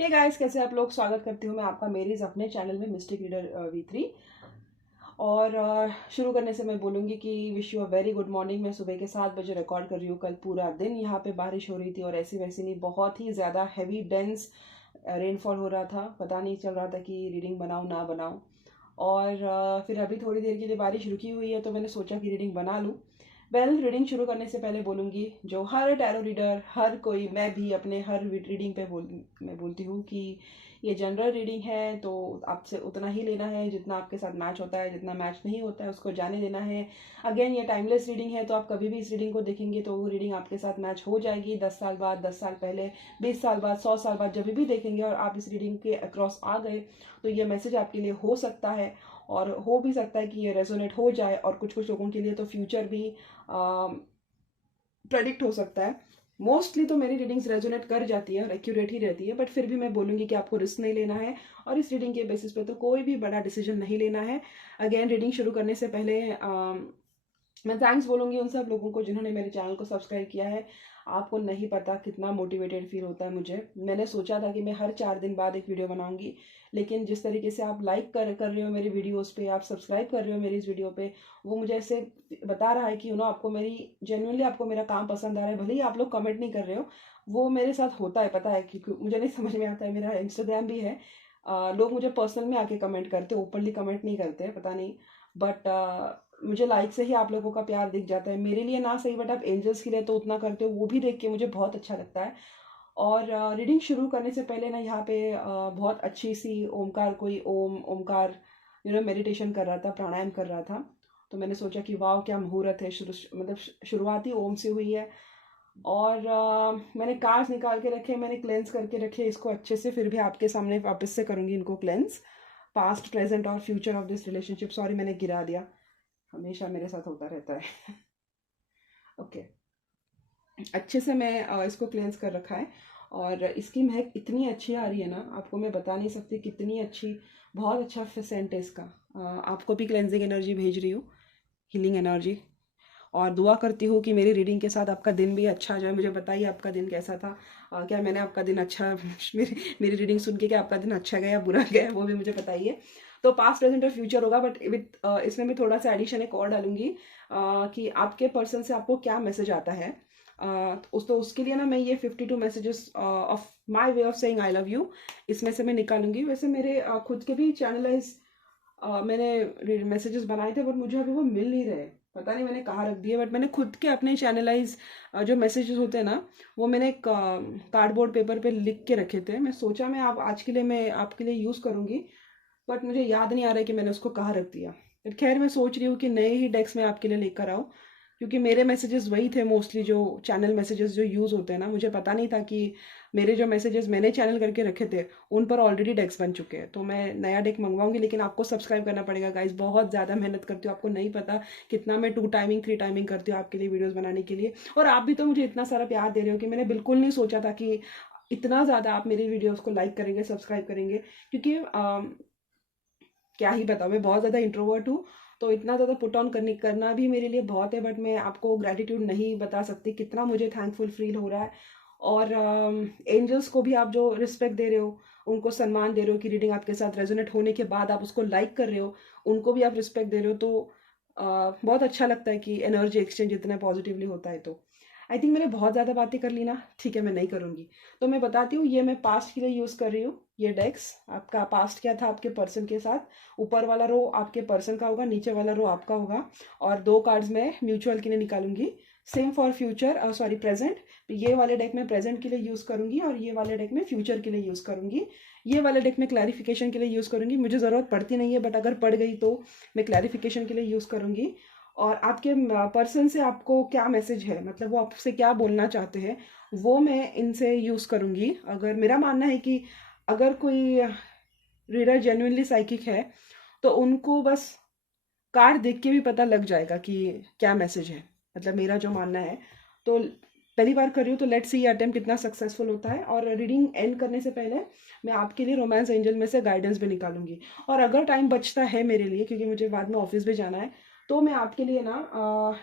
Hey guys, कैसे आप लोग। स्वागत करती हूँ मैं आपका मेरी अपने चैनल में मिस्टिक रीडर V3। और शुरू करने से मैं बोलूँगी कि wish you a very good morning. मैं सुबह के 7 बजे रिकॉर्ड कर रही हूँ। कल पूरा दिन यहाँ पे बारिश हो रही थी और ऐसी वैसी नहीं, बहुत ही ज़्यादा हैवी डेंस रेनफॉल हो रहा था। पता नहीं चल रहा था कि रीडिंग बनाऊँ ना बनाऊँ। और फिर अभी थोड़ी देर के लिए बारिश रुकी हुई है तो मैंने सोचा कि रीडिंग बना लूँ। रीडिंग शुरू करने से पहले बोलूँगी, जो हर टैरो रीडर, हर कोई, मैं भी अपने हर रीडिंग पे मैं बोलती हूँ कि ये जनरल रीडिंग है, तो आपसे उतना ही लेना है जितना आपके साथ मैच होता है। जितना मैच नहीं होता है उसको जाने देना है। अगेन, ये टाइमलेस रीडिंग है, तो आप कभी भी इस रीडिंग को देखेंगे तो वो रीडिंग आपके साथ मैच हो जाएगी। 10 साल बाद, 10 साल पहले, 20 साल बाद, 100 साल बाद जब भी देखेंगे और आप इस रीडिंग के अक्रॉस आ गए तो ये मैसेज आपके लिए हो सकता है। और हो भी सकता है कि ये रेजोनेट हो जाए, और कुछ कुछ लोगों के लिए तो फ्यूचर भी प्रेडिक्ट हो सकता है। मोस्टली तो मेरी रीडिंग्स रेजोनेट कर जाती है और एक्यूरेट ही रहती है, बट फिर भी मैं बोलूँगी कि आपको रिस्क नहीं लेना है और इस रीडिंग के बेसिस पे तो कोई भी बड़ा डिसीजन नहीं लेना है। अगेन, रीडिंग शुरू करने से पहले मैं थैंक्स बोलूँगी उन सब लोगों को जिन्होंने मेरे चैनल को सब्सक्राइब किया है। आपको नहीं पता कितना मोटिवेटेड फील होता है मुझे। मैंने सोचा था कि मैं हर 4 दिन बाद एक वीडियो बनाऊंगी, लेकिन जिस तरीके से आप लाइक कर रहे हो मेरी वीडियोस पे, आप सब्सक्राइब कर रहे हो मेरी इस वीडियो पे, वो मुझे ऐसे बता रहा है कि आपको मेरी जेन्युइनली आपको मेरा काम पसंद आ रहा है। भले ही आप लोग कमेंट नहीं कर रहे हो, वो मेरे साथ होता है, पता है, क्योंकि मुझे नहीं समझ में आता है। मेरा इंस्टाग्राम भी है, लोग मुझे पर्सनल में आके कमेंट करते, ओपनली कमेंट नहीं करते, पता नहीं। बट मुझे लाइक से ही आप लोगों का प्यार दिख जाता है। मेरे लिए ना सही, बट आप एंजल्स के लिए तो उतना करते हो, वो भी देख के मुझे बहुत अच्छा लगता है। और रीडिंग शुरू करने से पहले ना यहाँ पे बहुत अच्छी सी ओमकार, कोई ओमकार मेडिटेशन कर रहा था, प्राणायाम कर रहा था। तो मैंने सोचा कि वाह क्या मुहूर्त है, मतलब शुरुआती ओम से हुई है। और मैंने कार्ड्स निकाल के रखे, मैंने क्लेंस करके रखे इसको अच्छे से। फिर भी आपके सामने वापस से करूँगी इनको क्लेंस। पास्ट, प्रेजेंट और future of this relationship. Sorry, मैंने गिरा दिया, हमेशा मेरे साथ होता रहता है। ओके, अच्छे से मैं इसको क्लेंस कर रखा है और इसकी महक इतनी अच्छी आ रही है ना, आपको मैं बता नहीं सकती कितनी अच्छी। बहुत अच्छा सेंट है इसका। आपको भी क्लेंजिंग एनर्जी भेज रही हूँ, हीलिंग एनर्जी। और दुआ करती हूँ कि मेरी रीडिंग के साथ आपका दिन भी अच्छा जाए। मुझे बताइए आपका दिन कैसा था। क्या मैंने आपका दिन अच्छा मेरी रीडिंग सुन के क्या आपका दिन अच्छा गया बुरा गया, वो भी मुझे बताइए। तो पास्ट, प्रेजेंट और फ्यूचर होगा, बट विथ इसमें मैं थोड़ा सा एडिशन एक और डालूंगी कि आपके पर्सन से आपको क्या मैसेज आता है। तो उसके लिए ना मैं ये 52 messages of my way of saying I love you, इसमें से मैं निकालूंगी। वैसे मेरे खुद के भी चैनलाइज मैंने मैसेजेस बनाए थे, बट मुझे अभी वो मिल नहीं रहे, पता नहीं मैंने कहाँ रख दिए। बट मैंने खुद के अपने चैनलाइज जो मैसेजेस होते हैं ना, वो मैंने एक कार्डबोर्ड पेपर पे लिख के रखे थे। मैं सोचा मैं आप आज के लिए मैं आपके लिए यूज़ करूँगी, बट मुझे याद नहीं आ रहा है कि मैंने उसको कहाँ रख दिया। बट खैर, मैं सोच रही हूँ कि नए ही डेस्क में आपके लिए लेकर आऊँ, क्योंकि मेरे मैसेजेस वही थे मोस्टली, जो चैनल मैसेजेस जो यूज़ होते हैं ना। मुझे पता नहीं था कि मेरे जो मैसेजेस मैंने चैनल करके रखे थे उन पर ऑलरेडी डेस्क बन चुके हैं। तो मैं नया डेक मंगवाऊंगी, लेकिन आपको सब्सक्राइब करना पड़ेगा गाइज। बहुत ज़्यादा मेहनत करती हूँ, आपको नहीं पता कितना मैं 2 टाइमिंग 3 टाइमिंग करती हूँ आपके लिए वीडियोज़ बनाने के लिए। और आप भी तो मुझे इतना सारा प्यार दे रहे हो कि मैंने बिल्कुल नहीं सोचा था कि इतना ज़्यादा आप मेरी वीडियोज़ को लाइक करेंगे, सब्सक्राइब करेंगे। क्योंकि क्या ही बताऊँ, मैं बहुत ज़्यादा इंट्रोवर्ट हूँ, तो इतना ज़्यादा पुट ऑन करना भी मेरे लिए बहुत है। बट मैं आपको ग्रैटिट्यूड नहीं बता सकती कितना मुझे थैंकफुल फील हो रहा है। और एंजल्स को भी आप जो रिस्पेक्ट दे रहे हो, उनको सम्मान दे रहे हो कि रीडिंग आपके साथ रेजोनेट होने के बाद आप उसको लाइक कर रहे हो, उनको भी आप रिस्पेक्ट दे रहे हो, तो बहुत अच्छा लगता है कि एनर्जी एक्सचेंज इतना पॉजिटिवली होता है। तो आई थिंक मैंने बहुत ज़्यादा बातें कर ली ना, ठीक है मैं नहीं करूँगी। तो मैं बताती हूँ, ये मैं पास्ट के लिए यूज़ कर रही हूँ। ये डेक्स, आपका पास्ट क्या था आपके पर्सन के साथ। ऊपर वाला रो आपके पर्सन का होगा, नीचे वाला रो आपका होगा। और 2 कार्ड्स मैं म्यूचुअल के लिए निकालूंगी। Same for future, sorry present. ये वाले डेक में प्रेजेंट के लिए यूज़ करूंगी और ये वाले डेक में फ्यूचर के लिए यूज़ करूंगी। ये वाले डेक में क्लैरिफिकेशन के लिए यूज़ करूंगी। मुझे ज़रूरत पड़ती नहीं है, बट अगर पड़ गई तो मैं क्लैरिफिकेशन के लिए यूज़ करूंगी। और आपके पर्सन से आपको क्या मैसेज है, मतलब वो आपसे क्या बोलना चाहते हैं, वो मैं इनसे यूज़ करूंगी। अगर मेरा मानना है कि अगर कोई रीडर जेन्युइनली साइकिक है तो उनको बस कार्ड देख के भी पता लग जाएगा कि क्या मैसेज है, मतलब मेरा जो मानना है। तो पहली बार कर रही हूँ, तो लेट्स सी ये अटेम्प्ट कितना सक्सेसफुल होता है। और रीडिंग एंड करने से पहले मैं आपके लिए रोमांस एंजल में से गाइडेंस भी निकालूंगी। और अगर टाइम बचता है मेरे लिए, क्योंकि मुझे बाद में ऑफिस भी जाना है, तो मैं आपके लिए ना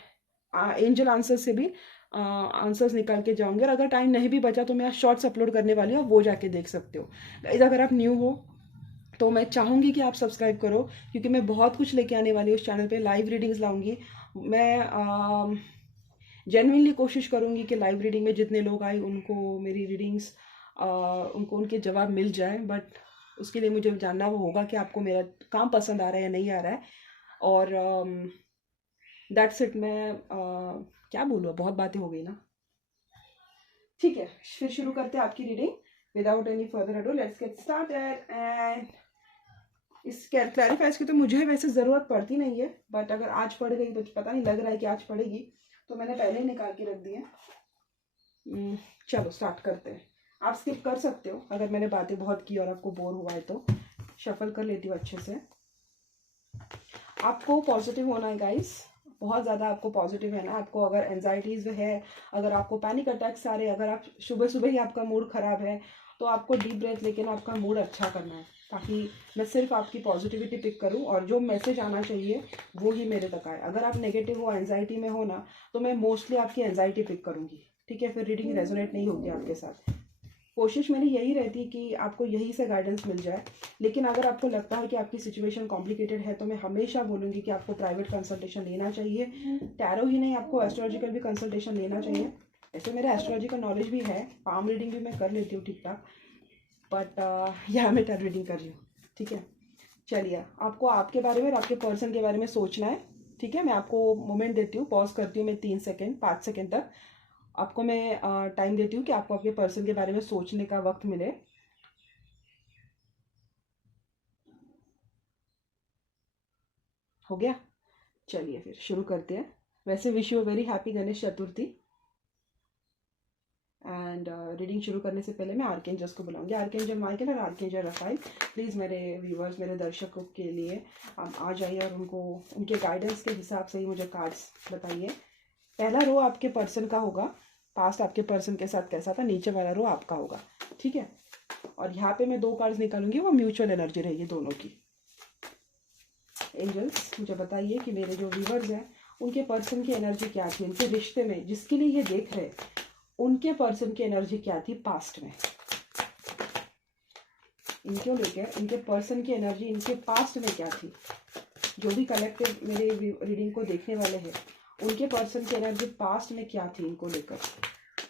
एंजल आंसर से भी आंसर्स निकाल के जाऊंगी, और अगर टाइम नहीं भी बचा तो मैं शॉर्ट्स अपलोड करने वाली हूँ, वो जाके देख सकते हो गाइस। अगर आप न्यू हो तो मैं चाहूँगी कि आप सब्सक्राइब करो, क्योंकि मैं बहुत कुछ लेके आने वाली हूँ उस चैनल पे। लाइव रीडिंग्स लाऊंगी मैं, जेन्युइनली कोशिश करूँगी कि लाइव रीडिंग में जितने लोग आए उनको मेरी रीडिंग्स उनको उनके जवाब मिल जाए, बट उसके लिए मुझे जानना वो होगा कि आपको मेरा काम पसंद आ रहा है या नहीं आ रहा है। और दैट्स इट। मैं क्या बोलूँ, बहुत बातें हो गई ना। ठीक है, फिर शुरू करते हैं आपकी reading. Without any further ado let's get started. And इस क्लैरिफाइज की तो मुझे वैसे ज़रूरत पड़ती नहीं है, बट अगर आज पड़ गई तो पता नहीं लग रहा है कि आज पड़ेगी, तो मैंने पहले ही निकाल के रख दिए। चलो स्टार्ट करते हैं। आप स्किप कर सकते हो अगर मैंने बातें बहुत की और आपको बोर हुआ है तो। शफल कर लेती हूँ अच्छे से। आपको पॉजिटिव होना है गाइस, बहुत ज़्यादा आपको पॉजिटिव है ना। आपको अगर एंजाइटीज़ है, अगर आपको पैनिक अटैक्स आ रहे हैं, अगर आप सुबह सुबह ही आपका मूड ख़राब है, तो आपको डीप ब्रेथ लेके ना आपका मूड अच्छा करना है, ताकि मैं सिर्फ आपकी पॉजिटिविटी पिक करूं और जो मैसेज आना चाहिए वो ही मेरे तक आए। अगर आप नेगेटिव हो, एंजाइटी में हो ना, तो मैं मोस्टली आपकी एंजाइटी पिक करूंगी, ठीक है। फिर रीडिंग रेजोनेट नहीं होगी आपके साथ। कोशिश मेरी यही रहती है कि आपको यही से गाइडेंस मिल जाए। लेकिन अगर आपको लगता है कि आपकी सिचुएशन कॉम्प्लिकेटेड है, तो मैं हमेशा बोलूँगी कि आपको प्राइवेट कंसल्टेशन लेना चाहिए। टैरो ही नहीं, आपको एस्ट्रोलॉजिकल भी कंसल्टेशन लेना चाहिए। ऐसे मेरा एस्ट्रोलॉजी का नॉलेज भी है, पाम रीडिंग भी मैं कर लेती हूँ ठीक ठाक, बट यहाँ मैं टैरो रीडिंग कर रही हूँ, ठीक है। चलिए, आपको आपके बारे में और आपके पर्सन के बारे में सोचना है, ठीक है। मैं आपको मोमेंट देती हूँ, पॉज करती हूँ मैं 3 सेकेंड 5 सेकेंड तक। आपको मैं टाइम देती हूँ कि आपको आपके पर्सन के बारे में सोचने का वक्त मिले। हो गया? चलिए फिर शुरू करते हैं। वैसे wish you a very happy Ganesh Chaturthi. And reading शुरू करने से पहले मैं आर्केंजल्स को बुलाऊंगी, आर्केंजल माइकल और आर्केंजल रफाइल। प्लीज़ मेरे व्यूवर्स, मेरे दर्शकों के लिए आप आ जाइए और उनको उनके गाइडेंस के हिसाब से ही मुझे कार्ड्स बताइए। पहला रो आपके पर्सन का होगा, पास्ट आपके पर्सन के साथ कैसा था। नीचे वाला रो आपका होगा, ठीक है। और यहाँ पे मैं 2 कार्ड्स निकालूंगी, वो म्यूचुअल एनर्जी रहेगी दोनों की। एंजल्स मुझे बताइए कि मेरे जो व्यूवर्स हैं उनके पर्सन की एनर्जी क्या थी, उनके रिश्ते में जिसके लिए ये देख रहे हैं उनके पर्सन की एनर्जी क्या थी पास्ट में। इनको लेकर इनके पर्सन की एनर्जी इनके पास्ट में क्या थी। जो भी कलेक्टिव मेरे रीडिंग को देखने वाले हैं उनके पर्सन की एनर्जी पास्ट में क्या थी इनको लेकर।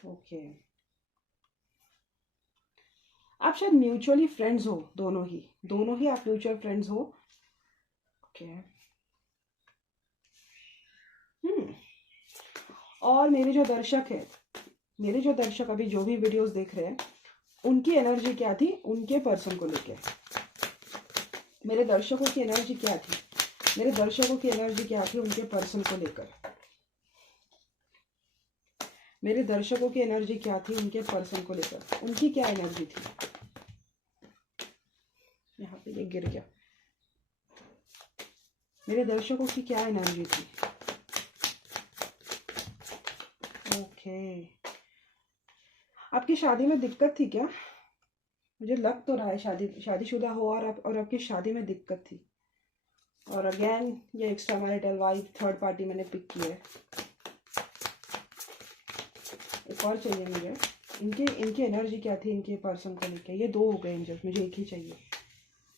ओके, आप शायद म्यूचुअली फ्रेंड्स हो, दोनों ही आप म्यूचुअल फ्रेंड्स हो। ओके। और मेरे जो दर्शक अभी जो भी वीडियोस देख रहे हैं उनकी एनर्जी क्या थी उनके पर्सन को लेके। मेरे दर्शकों की एनर्जी क्या थी, मेरे दर्शकों की एनर्जी क्या थी उनके पर्सन को लेकर। मेरे दर्शकों की एनर्जी क्या थी उनके पर्सन को लेकर, उनकी क्या एनर्जी थी। यहाँ पे ये गिर गया। मेरे दर्शकों की क्या एनर्जी थी। ओके, आपकी शादी में दिक्कत थी क्या? मुझे लग तो रहा है शादीशुदा हो और आपकी शादी में दिक्कत थी। और अगेन ये extra marital wife, third party मैंने पिक की है। एक और चाहिए मुझे। इनकी एनर्जी क्या थी इनके पर्सन को लेके। ये 2 हो गए एंजल्स, मुझे एक ही चाहिए।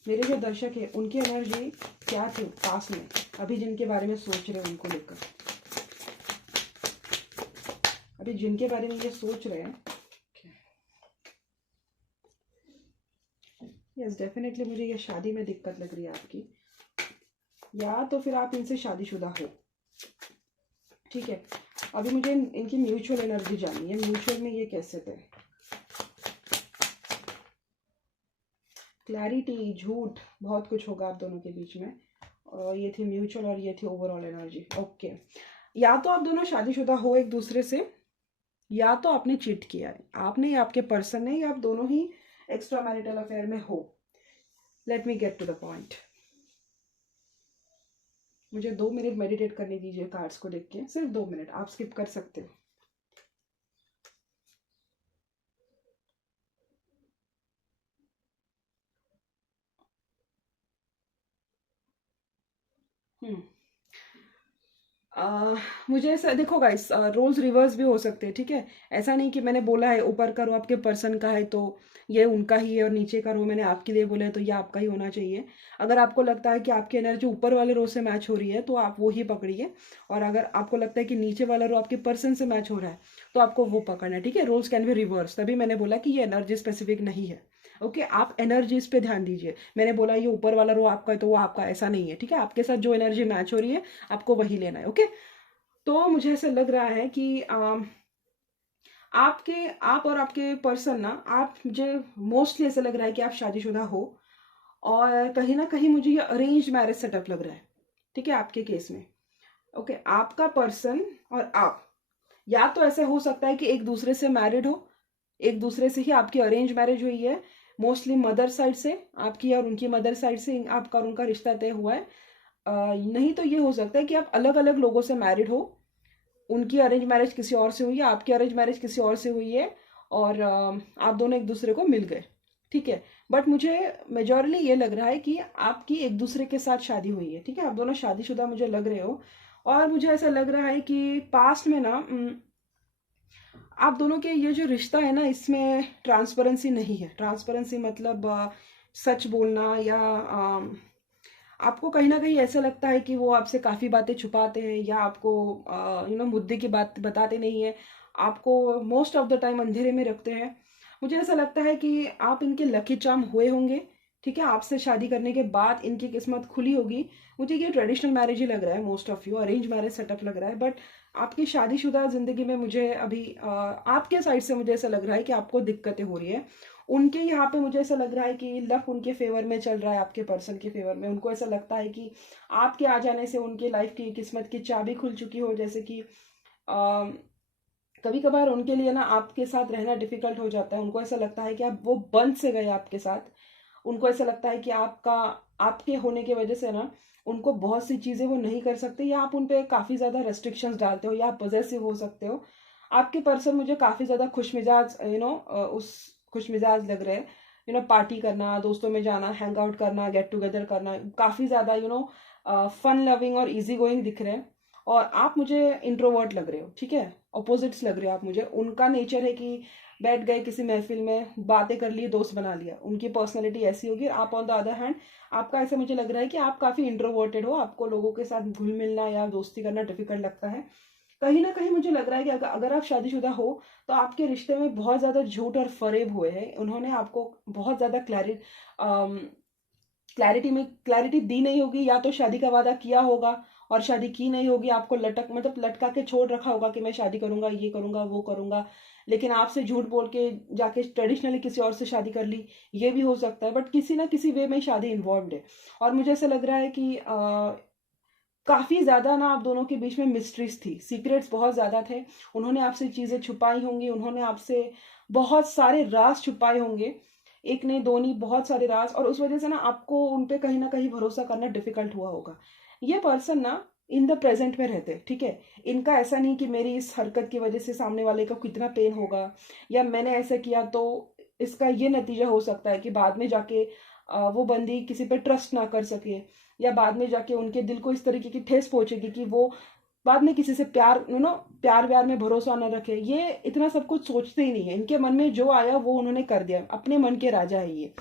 मेरे जो दर्शक है उनकी एनर्जी क्या थी पास में, अभी जिनके बारे में सोच रहे हैं उनको लेकर। अभी जिनके बारे में ये सोच रहे हैं, यस डेफिनेटली मुझे ये शादी में दिक्कत लग रही है आपकी, या तो फिर आप इनसे शादीशुदा हो, ठीक है। अभी मुझे इनकी म्यूचुअल एनर्जी जाननी है, म्यूचुअल में ये कैसे थे। क्लैरिटी, झूठ, बहुत कुछ होगा आप दोनों के बीच में। और ये थी म्यूचुअल और ये थी ओवरऑल एनर्जी। ओके, या तो आप दोनों शादीशुदा हो एक दूसरे से, या तो आपने चीट किया है, आपने या आपके पर्सन ने, या आप दोनों ही एक्स्ट्रा मैरिटल अफेयर में हो। Let me get to the point. मुझे 2 मिनट मेडिटेट करने दीजिए कार्ड्स को देख के, सिर्फ 2 मिनट, आप स्किप कर सकते हो। अ, मुझे ऐसा देखो गाइस, रोल्स रिवर्स भी हो सकते हैं, ठीक है। ऐसा नहीं कि मैंने बोला है ऊपर का रो आपके पर्सन का है तो ये उनका ही है, और नीचे का रो मैंने आपके लिए बोला है तो ये आपका ही होना चाहिए। अगर आपको लगता है कि आपकी एनर्जी ऊपर वाले रो से मैच हो रही है तो आप वो ही पकड़िए, और अगर आपको लगता है कि नीचे वाला रो आपके पर्सन से मैच हो रहा है तो आपको वो पकड़ना है, ठीक है। रोल्स कैन बी रिवर्स, तभी मैंने बोला कि ये एनर्जी स्पेसिफिक नहीं है। ओके, आप एनर्जीज पे ध्यान दीजिए। मैंने बोला ये ऊपर वाला रो आपका है तो वो आपका, ऐसा नहीं है, ठीक है। आपके साथ जो एनर्जी मैच हो रही है आपको वही लेना है, ओके। तो मुझे ऐसा लग रहा है कि आपके आप और आपके पर्सन ना, आप मुझे मोस्टली ऐसा लग रहा है कि आप शादीशुदा हो, और कहीं ना कहीं मुझे ये अरेंज मैरिज सेटअप लग रहा है, ठीक है, आपके केस में। ओके, आपका पर्सन और आप, या तो ऐसा हो सकता है कि एक दूसरे से मैरिड हो, एक दूसरे से ही आपकी अरेंज मैरिज हुई है, मोस्टली मदर साइड से आपकी और उनकी मदर साइड से आपका और उनका रिश्ता तय हुआ है। नहीं तो ये हो सकता है कि आप अलग अलग लोगों से मैरिड हो, उनकी अरेंज मैरिज किसी और से हुई है, आपकी अरेंज मैरिज किसी और से हुई है, और आप दोनों एक दूसरे को मिल गए, ठीक है। बट मुझे मेजॉरली ये लग रहा है कि आपकी एक दूसरे के साथ शादी हुई है, ठीक है, आप दोनों शादीशुदा मुझे लग रहे हो। और मुझे ऐसा लग रहा है कि पास्ट में ना आप दोनों के ये जो रिश्ता है ना, इसमें ट्रांसपेरेंसी नहीं है। ट्रांसपेरेंसी मतलब सच बोलना, या आपको कहीं ना कहीं ऐसा लगता है कि वो आपसे काफ़ी बातें छुपाते हैं, या आपको मुद्दे की बात बताते नहीं है, आपको मोस्ट ऑफ द टाइम अंधेरे में रखते हैं। मुझे ऐसा लगता है कि आप इनके लकी चार्म हुए होंगे, ठीक है, आपसे शादी करने के बाद इनकी किस्मत खुली होगी। मुझे ये ट्रेडिशनल मैरिज ही लग रहा है, most of you arrange marriage setup लग रहा है। बट आपकी शादीशुदा जिंदगी में मुझे अभी आपके साइड से मुझे ऐसा लग रहा है कि आपको दिक्कतें हो रही है। उनके यहाँ पे मुझे ऐसा लग रहा है कि लक उनके फेवर में चल रहा है, आपके पर्सन के फेवर में। उनको ऐसा लगता है कि आपके आ जाने से उनकी लाइफ की किस्मत की चाबी खुल चुकी हो। जैसे कि कभी कभार उनके लिए ना आपके साथ रहना डिफिकल्ट हो जाता है, उनको ऐसा लगता है कि आप वो बंध से गए आपके साथ। उनको ऐसा लगता है कि आपके होने की वजह से ना उनको बहुत सी चीज़ें वो नहीं कर सकते, या आप उन पे काफ़ी ज़्यादा रेस्ट्रिक्शंस डालते हो, या आप पॉजेसिव हो सकते हो। आपके पर्सन मुझे काफ़ी ज़्यादा खुश मिजाज उस खुश मिजाज लग रहे हैं। पार्टी करना, दोस्तों में जाना, हैंग आउट करना, गेट टुगेदर करना, काफ़ी ज़्यादा फन लविंग और इजी गोइंग दिख रहे हैं। और आप मुझे इंट्रोवर्ट लग रहे हो, ठीक है, अपोजिट्स लग रहे हो आप मुझे। उनका नेचर है कि बैठ गए किसी महफिल में, बातें कर ली, दोस्त बना लिया, उनकी पर्सनैलिटी ऐसी होगी। आप ऑन द अदर हैंड, आपका ऐसा मुझे लग रहा है कि आप काफ़ी इंट्रोवर्टेड हो, आपको लोगों के साथ घुल मिलना या दोस्ती करना डिफिकल्ट लगता है। कहीं ना कहीं मुझे लग रहा है कि अगर आप शादीशुदा हो तो आपके रिश्ते में बहुत ज़्यादा झूठ और फरेब हुए हैं। उन्होंने आपको बहुत ज़्यादा क्लैरिटी दी नहीं होगी, या तो शादी का वादा किया होगा और शादी की नहीं होगी, आपको लटका के छोड़ रखा होगा कि मैं शादी करूंगा, ये करूंगा, वो करूंगा, लेकिन आपसे झूठ बोल के जाके ट्रेडिशनली किसी और से शादी कर ली। ये भी हो सकता है, बट किसी ना किसी वे में शादी इन्वॉल्व है। और मुझे ऐसा लग रहा है कि काफी ज्यादा ना आप दोनों के बीच में मिस्ट्रीज थी, सीक्रेट्स बहुत ज्यादा थे। उन्होंने आपसे चीजें छुपाई होंगी, उन्होंने आपसे बहुत सारे राज छुपाए होंगे, एक नहीं दो नहीं, बहुत सारे राज। और उस वजह से ना आपको उन पे कहीं ना कहीं भरोसा करना डिफिकल्ट हुआ होगा। ये पर्सन ना इन द प्रेजेंट में रहते, ठीक है। इनका ऐसा नहीं कि मेरी इस हरकत की वजह से सामने वाले को कितना पेन होगा, या मैंने ऐसा किया तो इसका ये नतीजा हो सकता है कि बाद में जाके वो बंदी किसी पे ट्रस्ट ना कर सके, या बाद में जाके उनके दिल को इस तरीके की ठेस पहुंचेगी कि वो बाद में किसी से प्यार व्यार में भरोसा न रखे। ये इतना सब कुछ सोचते ही नहीं है, इनके मन में जो आया वो उन्होंने कर दिया, अपने मन के राजा है ये।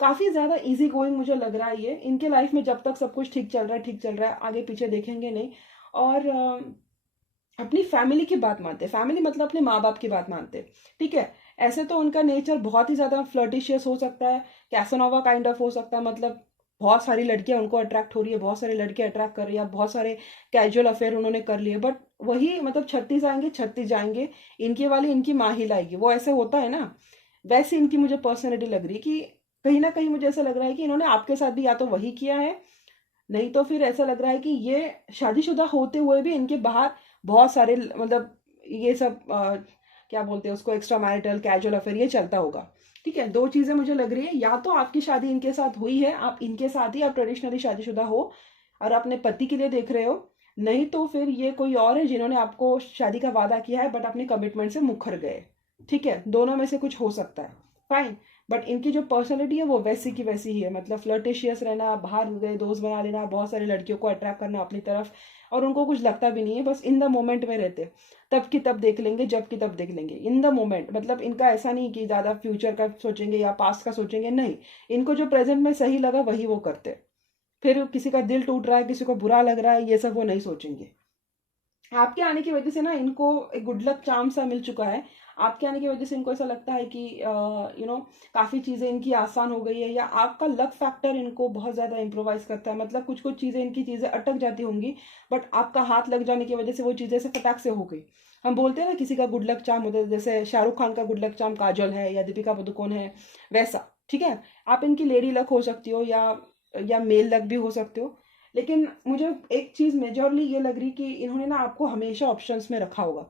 काफी ज्यादा इजी गोइंग मुझे लग रहा है ये इनके लाइफ में। जब तक सब कुछ ठीक चल रहा है, ठीक चल रहा है, आगे पीछे देखेंगे नहीं। और अपनी फैमिली की बात मानते, फैमिली मतलब अपने माँ बाप की बात मानते, ठीक है। ऐसे तो उनका नेचर बहुत ही ज्यादा फ्लर्टिशियस हो सकता है, कैसनोवा काइंड ऑफ हो सकता है, मतलब बहुत सारी लड़कियां उनको अट्रैक्ट हो रही है, बहुत सारे लड़के अट्रैक्ट कर रही है, बहुत सारे कैजुअल अफेयर उन्होंने कर लिए। बट वही मतलब 36 आएंगे 36 जाएंगे, इनके वाली इनकी माँ ही लाएगी, वो ऐसे होता है ना। वैसे इनकी मुझे पर्सनैलिटी लग रही है कि कहीं ना कहीं मुझे ऐसा लग रहा है कि इन्होंने आपके साथ भी या तो वही किया है, नहीं तो फिर ऐसा लग रहा है कि ये शादीशुदा होते हुए भी इनके बाहर बहुत सारे मतलब ये सब क्या बोलते हैं उसको, एक्स्ट्रा मैरिटल कैजुअल अफेयर ये चलता होगा, ठीक है। दो चीजें मुझे लग रही है, या तो आपकी शादी इनके साथ हुई है, आप इनके साथ ही आप ट्रेडिशनली शादीशुदा हो और अपने पति के लिए देख रहे हो, नहीं तो फिर ये कोई और है जिन्होंने आपको शादी का वादा किया है बट अपने कमिटमेंट से मुकर गए, ठीक है। दोनों में से कुछ हो सकता है, फाइन। बट इनकी जो पर्सनैलिटी है वो वैसी की वैसी ही है, मतलब फ्लर्टेशियस रहना, बाहर गए दोस्त बना लेना, बहुत सारी लड़कियों को अट्रैक्ट करना अपनी तरफ, और उनको कुछ लगता भी नहीं है, बस इन द मोमेंट में रहते, तब की तब देख लेंगे, जब की तब देख लेंगे, इन द मोमेंट। मतलब इनका ऐसा नहीं कि ज़्यादा फ्यूचर का सोचेंगे या पास्ट का सोचेंगे, नहीं, इनको जो प्रेजेंट में सही लगा वही वो करते। फिर किसी का दिल टूट रहा है, किसी को बुरा लग रहा है, ये सब वो नहीं सोचेंगे। आपके आने की वजह से ना इनको एक गुड लक चार्म सा मिल चुका है। आपके आने की वजह से इनको ऐसा लगता है कि काफ़ी चीज़ें इनकी आसान हो गई है, या आपका लक फैक्टर इनको बहुत ज़्यादा इम्प्रोवाइज करता है। मतलब कुछ कुछ चीज़ें इनकी चीज़ें अटक जाती होंगी, बट आपका हाथ लग जाने की वजह से वो चीज़ें से फटाक से हो गई। हम बोलते हैं ना किसी का गुड लक चार्म होता है, जैसे शाहरुख खान का गुड लक चार्म काजल है या दीपिका पादुकोण है, वैसा। ठीक है, आप इनकी लेडी लक हो सकती हो या मेल लक भी हो सकते हो। लेकिन मुझे एक चीज़ मेजरली ये लग रही कि इन्होंने ना आपको हमेशा ऑप्शंस में रखा होगा।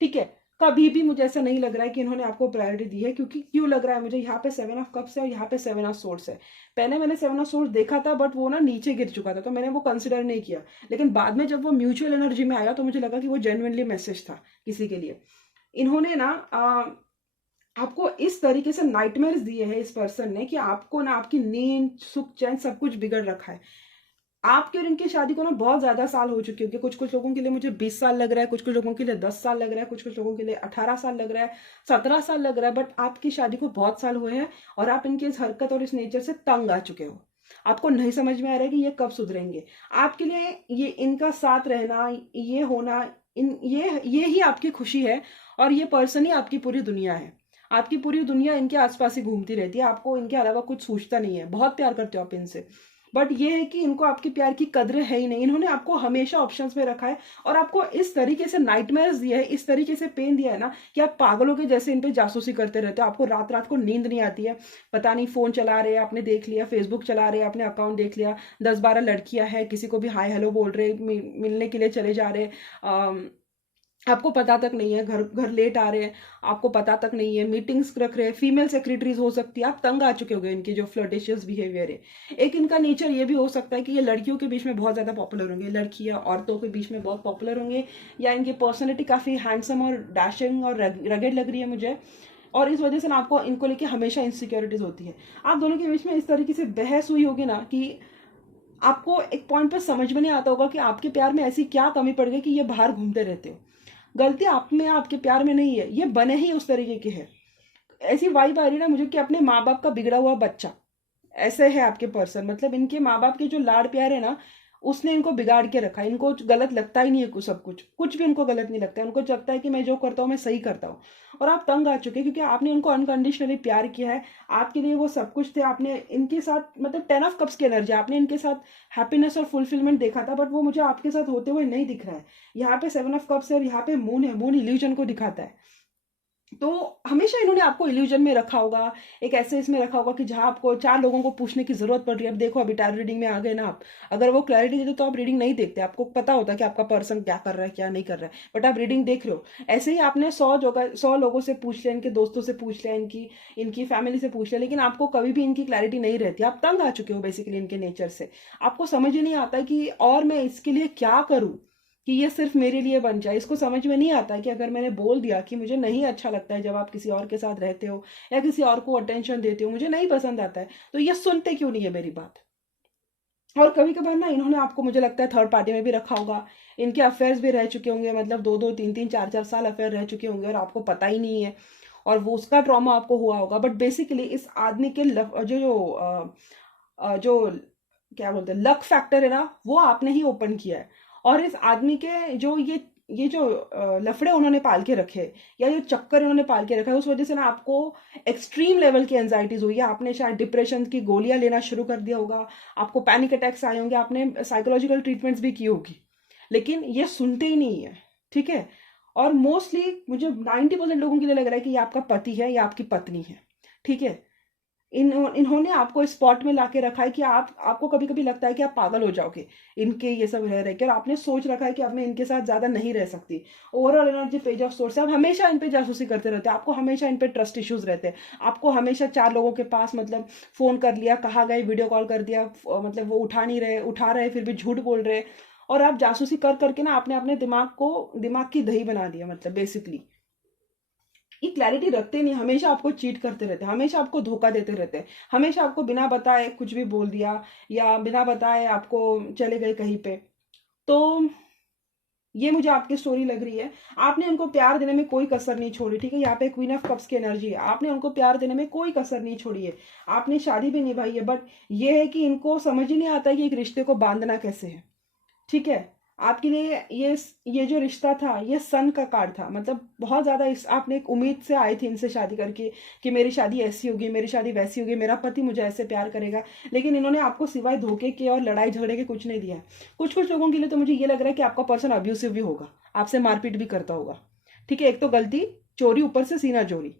ठीक है, कभी भी मुझे ऐसा नहीं लग रहा है कि इन्होंने आपको प्रायोरिटी दी है, क्योंकि क्यों लग रहा है मुझे, यहाँ पे 7 ऑफ कप्स है और यहाँ पे 7 ऑफ सोर्ड्स है। पहले मैंने 7 ऑफ सोर्ड्स देखा था, बट वो ना नीचे गिर चुका था, तो मैंने वो कंसिडर नहीं किया। लेकिन बाद में जब वो म्यूचुअल एनर्जी में आया तो मुझे लगा कि वो जेन्युइनली मैसेज था किसी के लिए। इन्होंने ना आपको इस तरीके से नाइटमेयर्स दिए हैं इस पर्सन ने, कि आपको ना आपकी नींद, सुख, चैन सब कुछ बिगड़ रखा है। आपके और इनकी शादी को ना बहुत ज्यादा साल हो चुके होंगे। कुछ कुछ लोगों के लिए मुझे 20 साल लग रहा है, कुछ कुछ लोगों के लिए 10 साल लग रहा है, कुछ कुछ लोगों के लिए 18 साल लग रहा है, 17 साल लग रहा है, बट आपकी शादी को बहुत साल हुए हैं और आप इनकी इस हरकत और इस नेचर से तंग आ चुके हो। आपको नहीं समझ में आ रहा है कि ये कब सुधरेंगे। आपके लिए ये इनका साथ रहना, ये होना, ये ही आपकी खुशी है, और ये पर्सन ही आपकी पूरी दुनिया है। आपकी पूरी दुनिया इनके आसपास ही घूमती रहती है, आपको इनके अलावा कुछ सोचता नहीं है। बहुत प्यार करते हो आप इनसे, बट ये है कि इनको आपके प्यार की कद्र है ही नहीं। इन्होंने आपको हमेशा ऑप्शंस में रखा है, और आपको इस तरीके से नाइटमेयर्स दिया है, इस तरीके से पेन दिया है ना, कि आप पागलों के जैसे इन पे जासूसी करते रहते हो। आपको रात रात को नींद नहीं आती है, पता नहीं फोन चला रहे हैं आपने देख लिया, फेसबुक चला रहे हैं आपने अकाउंट देख लिया, 10-12 लड़कियां हैं, किसी को भी हाय हेलो बोल रहे, मिलने के लिए चले जा रहे, आपको पता तक नहीं है, घर घर लेट आ रहे हैं, आपको पता तक नहीं है, मीटिंग्स रख रहे हैं, फीमेल सेक्रेटरीज हो सकती है। आप तंग आ चुके होंगे इनके जो फ्लर्टेशियस बिहेवियर है। एक इनका नेचर ये भी हो सकता है कि ये लड़कियों के बीच में बहुत ज़्यादा पॉपुलर होंगे, लड़कियां औरतों के बीच में बहुत पॉपुलर होंगे, या इनकी पर्सनैलिटी काफ़ी हैंडसम और डैशिंग और रगेड लग रही है मुझे, और इस वजह से ना आपको इनको लेके हमेशा इनसिक्योरिटीज होती है। आप दोनों के बीच में इस तरीके से बहस हुई होगी ना, कि आपको एक पॉइंट पर समझ में नहीं आता होगा कि आपके प्यार में ऐसी क्या कमी पड़ गई कि ये बाहर घूमते रहते हो। गलती आप में, आपके प्यार में नहीं है, ये बने ही उस तरीके के हैं। ऐसी वाइब आ रही ना मुझे कि अपने माँ बाप का बिगड़ा हुआ बच्चा, ऐसे है आपके पर्सन। मतलब इनके माँ बाप के जो लाड़ प्यार है ना, उसने इनको बिगाड़ के रखा है। इनको गलत लगता ही नहीं है, कुछ सब कुछ भी इनको गलत नहीं लगता है। उनको लगता है कि मैं जो करता हूँ मैं सही करता हूँ। और आप तंग आ चुके हैं, क्योंकि आपने इनको अनकंडीशनली प्यार किया है, आपके लिए वो सब कुछ थे। आपने इनके साथ मतलब 10 ऑफ कप्स की एनर्जी, आपने इनके साथ हैप्पीनेस और फुलफिलमेंट देखा था, बट वो मुझे आपके साथ होते हुए नहीं दिख रहा है। यहाँ पे 7 ऑफ कप्स है और यहाँ पे मून है, मून इल्यूजन को दिखाता है। तो हमेशा इन्होंने आपको इल्यूजन में रखा होगा, एक ऐसे इसमें रखा होगा कि जहां आपको 4 लोगों को पूछने की जरूरत पड़ रही है। अब देखो, अभी टैरो रीडिंग में आ गए ना आप, अगर वो क्लैरिटी देते तो आप रीडिंग नहीं देखते, आपको पता होता कि आपका पर्सन क्या कर रहा है क्या नहीं कर रहा है, बट आप रीडिंग देख रहे हो। ऐसे ही आपने 100 लोगों से पूछ लिया, इनके दोस्तों से पूछ लिया, इनकी इनकी फैमिली से पूछ लिया, लेकिन आपको कभी भी इनकी क्लैरिटी नहीं रहती। आप तंग आ चुके हो बेसिकली इनके नेचर से। आपको समझ ही नहीं आता कि और मैं इसके लिए क्या करूं कि ये सिर्फ मेरे लिए बन जाए। इसको समझ में नहीं आता कि अगर मैंने बोल दिया कि मुझे नहीं अच्छा लगता है जब आप किसी और के साथ रहते हो या किसी और को अटेंशन देते हो, मुझे नहीं पसंद आता है, तो ये सुनते क्यों नहीं है मेरी बात। और कभी कभार ना इन्होंने आपको, मुझे लगता है, थर्ड पार्टी में भी रखा होगा। इनके अफेयर्स भी रह चुके होंगे, मतलब 2-2, 3-3, 4-4 साल अफेयर रह चुके होंगे और आपको पता ही नहीं है, और वो उसका ट्रॉमा आपको हुआ होगा। बट बेसिकली इस आदमी के जो क्या बोलते हैं लक फैक्टर है ना, वो आपने ही ओपन किया है। और इस आदमी के जो ये जो लफड़े उन्होंने पाल के रखे, या जो चक्कर उन्होंने पाल के रखा है, उस वजह से ना आपको एक्सट्रीम लेवल की एंजाइटीज हुई है। आपने शायद डिप्रेशन की गोलियां लेना शुरू कर दिया होगा, आपको पैनिक अटैक्स आए होंगे, आपने साइकोलॉजिकल ट्रीटमेंट्स भी की होगी, लेकिन ये सुनते ही नहीं है। ठीक है, और मोस्टली मुझे 90% लोगों के लिए लग रहा है कि ये आपका पति है या आपकी पत्नी है। ठीक है, इन्होंने आपको स्पॉट में लाके रखा है कि आपको कभी कभी लगता है कि आप पागल हो जाओगे इनके ये सब रह रहे के, और आपने सोच रखा है कि अब मैं इनके साथ ज्यादा नहीं रह सकती। Overall energy page of source है, आप हमेशा इन पे जासूसी करते रहते हैं, आपको हमेशा इन पे ट्रस्ट इश्यूज रहते हैं। आपको हमेशा 4 लोगों के पास, मतलब फोन कर लिया, कहा गए, वीडियो कॉल कर दिया, मतलब वो उठा नहीं रहे, उठा रहे फिर भी झूठ बोल रहे, और आप जासूसी कर करके ना आपने अपने दिमाग की दही बना दिया, मतलब बेसिकली। ये क्लैरिटी रखते नहीं, हमेशा आपको चीट करते रहते हैं, हमेशा आपको धोखा देते रहते हैं, हमेशा आपको बिना बताए कुछ भी बोल दिया या बिना बताए आपको चले गए कहीं पे। तो ये मुझे आपकी स्टोरी लग रही है। आपने उनको प्यार देने में कोई कसर नहीं छोड़ी, ठीक है। यहाँ पे क्वीन ऑफ कप्स की एनर्जी है, आपने उनको प्यार देने में कोई कसर नहीं छोड़ी है, आपने शादी भी निभाई है। बट ये है कि इनको समझ ही नहीं आता है कि एक रिश्ते को बांधना कैसे है, ठीक है। आपके लिए ये जो रिश्ता था ये सन का कार्ड था, मतलब बहुत ज्यादा इस आपने एक उम्मीद से आए थे इनसे शादी करके कि मेरी शादी ऐसी होगी, मेरी शादी वैसी होगी, मेरा पति मुझे ऐसे प्यार करेगा। लेकिन इन्होंने आपको सिवाय धोखे के और लड़ाई झगड़े के कुछ नहीं दिया है। कुछ कुछ लोगों के लिए तो मुझे ये लग रहा है कि आपका पर्सन अब्यूसिव भी होगा, आपसे मारपीट भी करता होगा, ठीक है। एक तो गलती चोरी, ऊपर से सीना चोरी।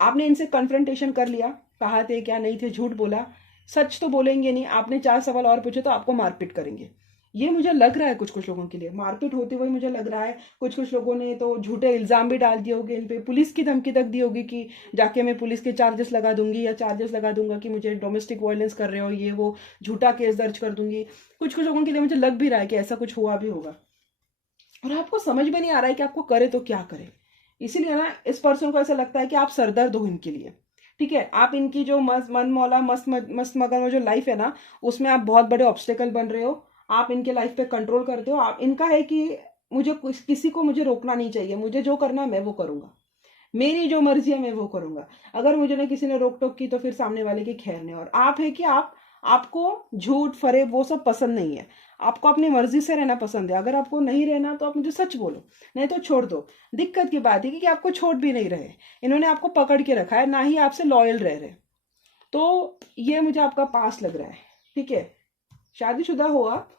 आपने इनसे कन्फ्रंटेशन कर लिया, कहा थे क्या नहीं थे, झूठ बोला, सच तो बोलेंगे नहीं, आपने 4 सवाल और पूछे तो आपको मारपीट करेंगे। ये मुझे लग रहा है कुछ कुछ लोगों के लिए मारपीट होते हुए मुझे लग रहा है। कुछ कुछ लोगों ने तो झूठे इल्जाम भी डाल दिए होंगे इन पे, पुलिस की धमकी तक दी होगी कि जाके मैं पुलिस के चार्जेस लगा दूंगी या चार्जेस लगा दूंगा कि मुझे डोमेस्टिक वायलेंस कर रहे हो, ये वो झूठा केस दर्ज कर दूंगी। कुछ कुछ लोगों के लिए मुझे लग भी रहा है कि ऐसा कुछ हुआ भी होगा, और आपको समझ में नहीं आ रहा है कि आपको करे तो क्या करे। इसीलिए ना इस पर्सन को ऐसा लगता है कि आप सरदर्द हो इनके लिए, ठीक है। आप इनकी जो मन मौला मस्त मगन में जो लाइफ है ना, उसमें आप बहुत बड़े ऑब्स्टेकल बन रहे हो। आप इनके लाइफ पे कंट्रोल करते हो। आप इनका है कि मुझे किसी को मुझे रोकना नहीं चाहिए, मुझे जो करना है मैं वो करूंगा, मेरी जो मर्जी है मैं वो करूंगा। अगर मुझे ना किसी ने रोक टोक की तो फिर सामने वाले की खैर नहीं। और आप है कि आपको झूठ फरेब वो सब पसंद नहीं है, आपको अपनी मर्जी से रहना पसंद है। अगर आपको नहीं रहना तो आप मुझे सच बोलो, नहीं तो छोड़ दो। दिक्कत की बात है कि आपको छोड़ भी नहीं रहे, इन्होंने आपको पकड़ के रखा है, ना ही आपसे लॉयल रह रहे। तो ये मुझे आपका पास लग रहा है, ठीक है। शादीशुदा हो आप,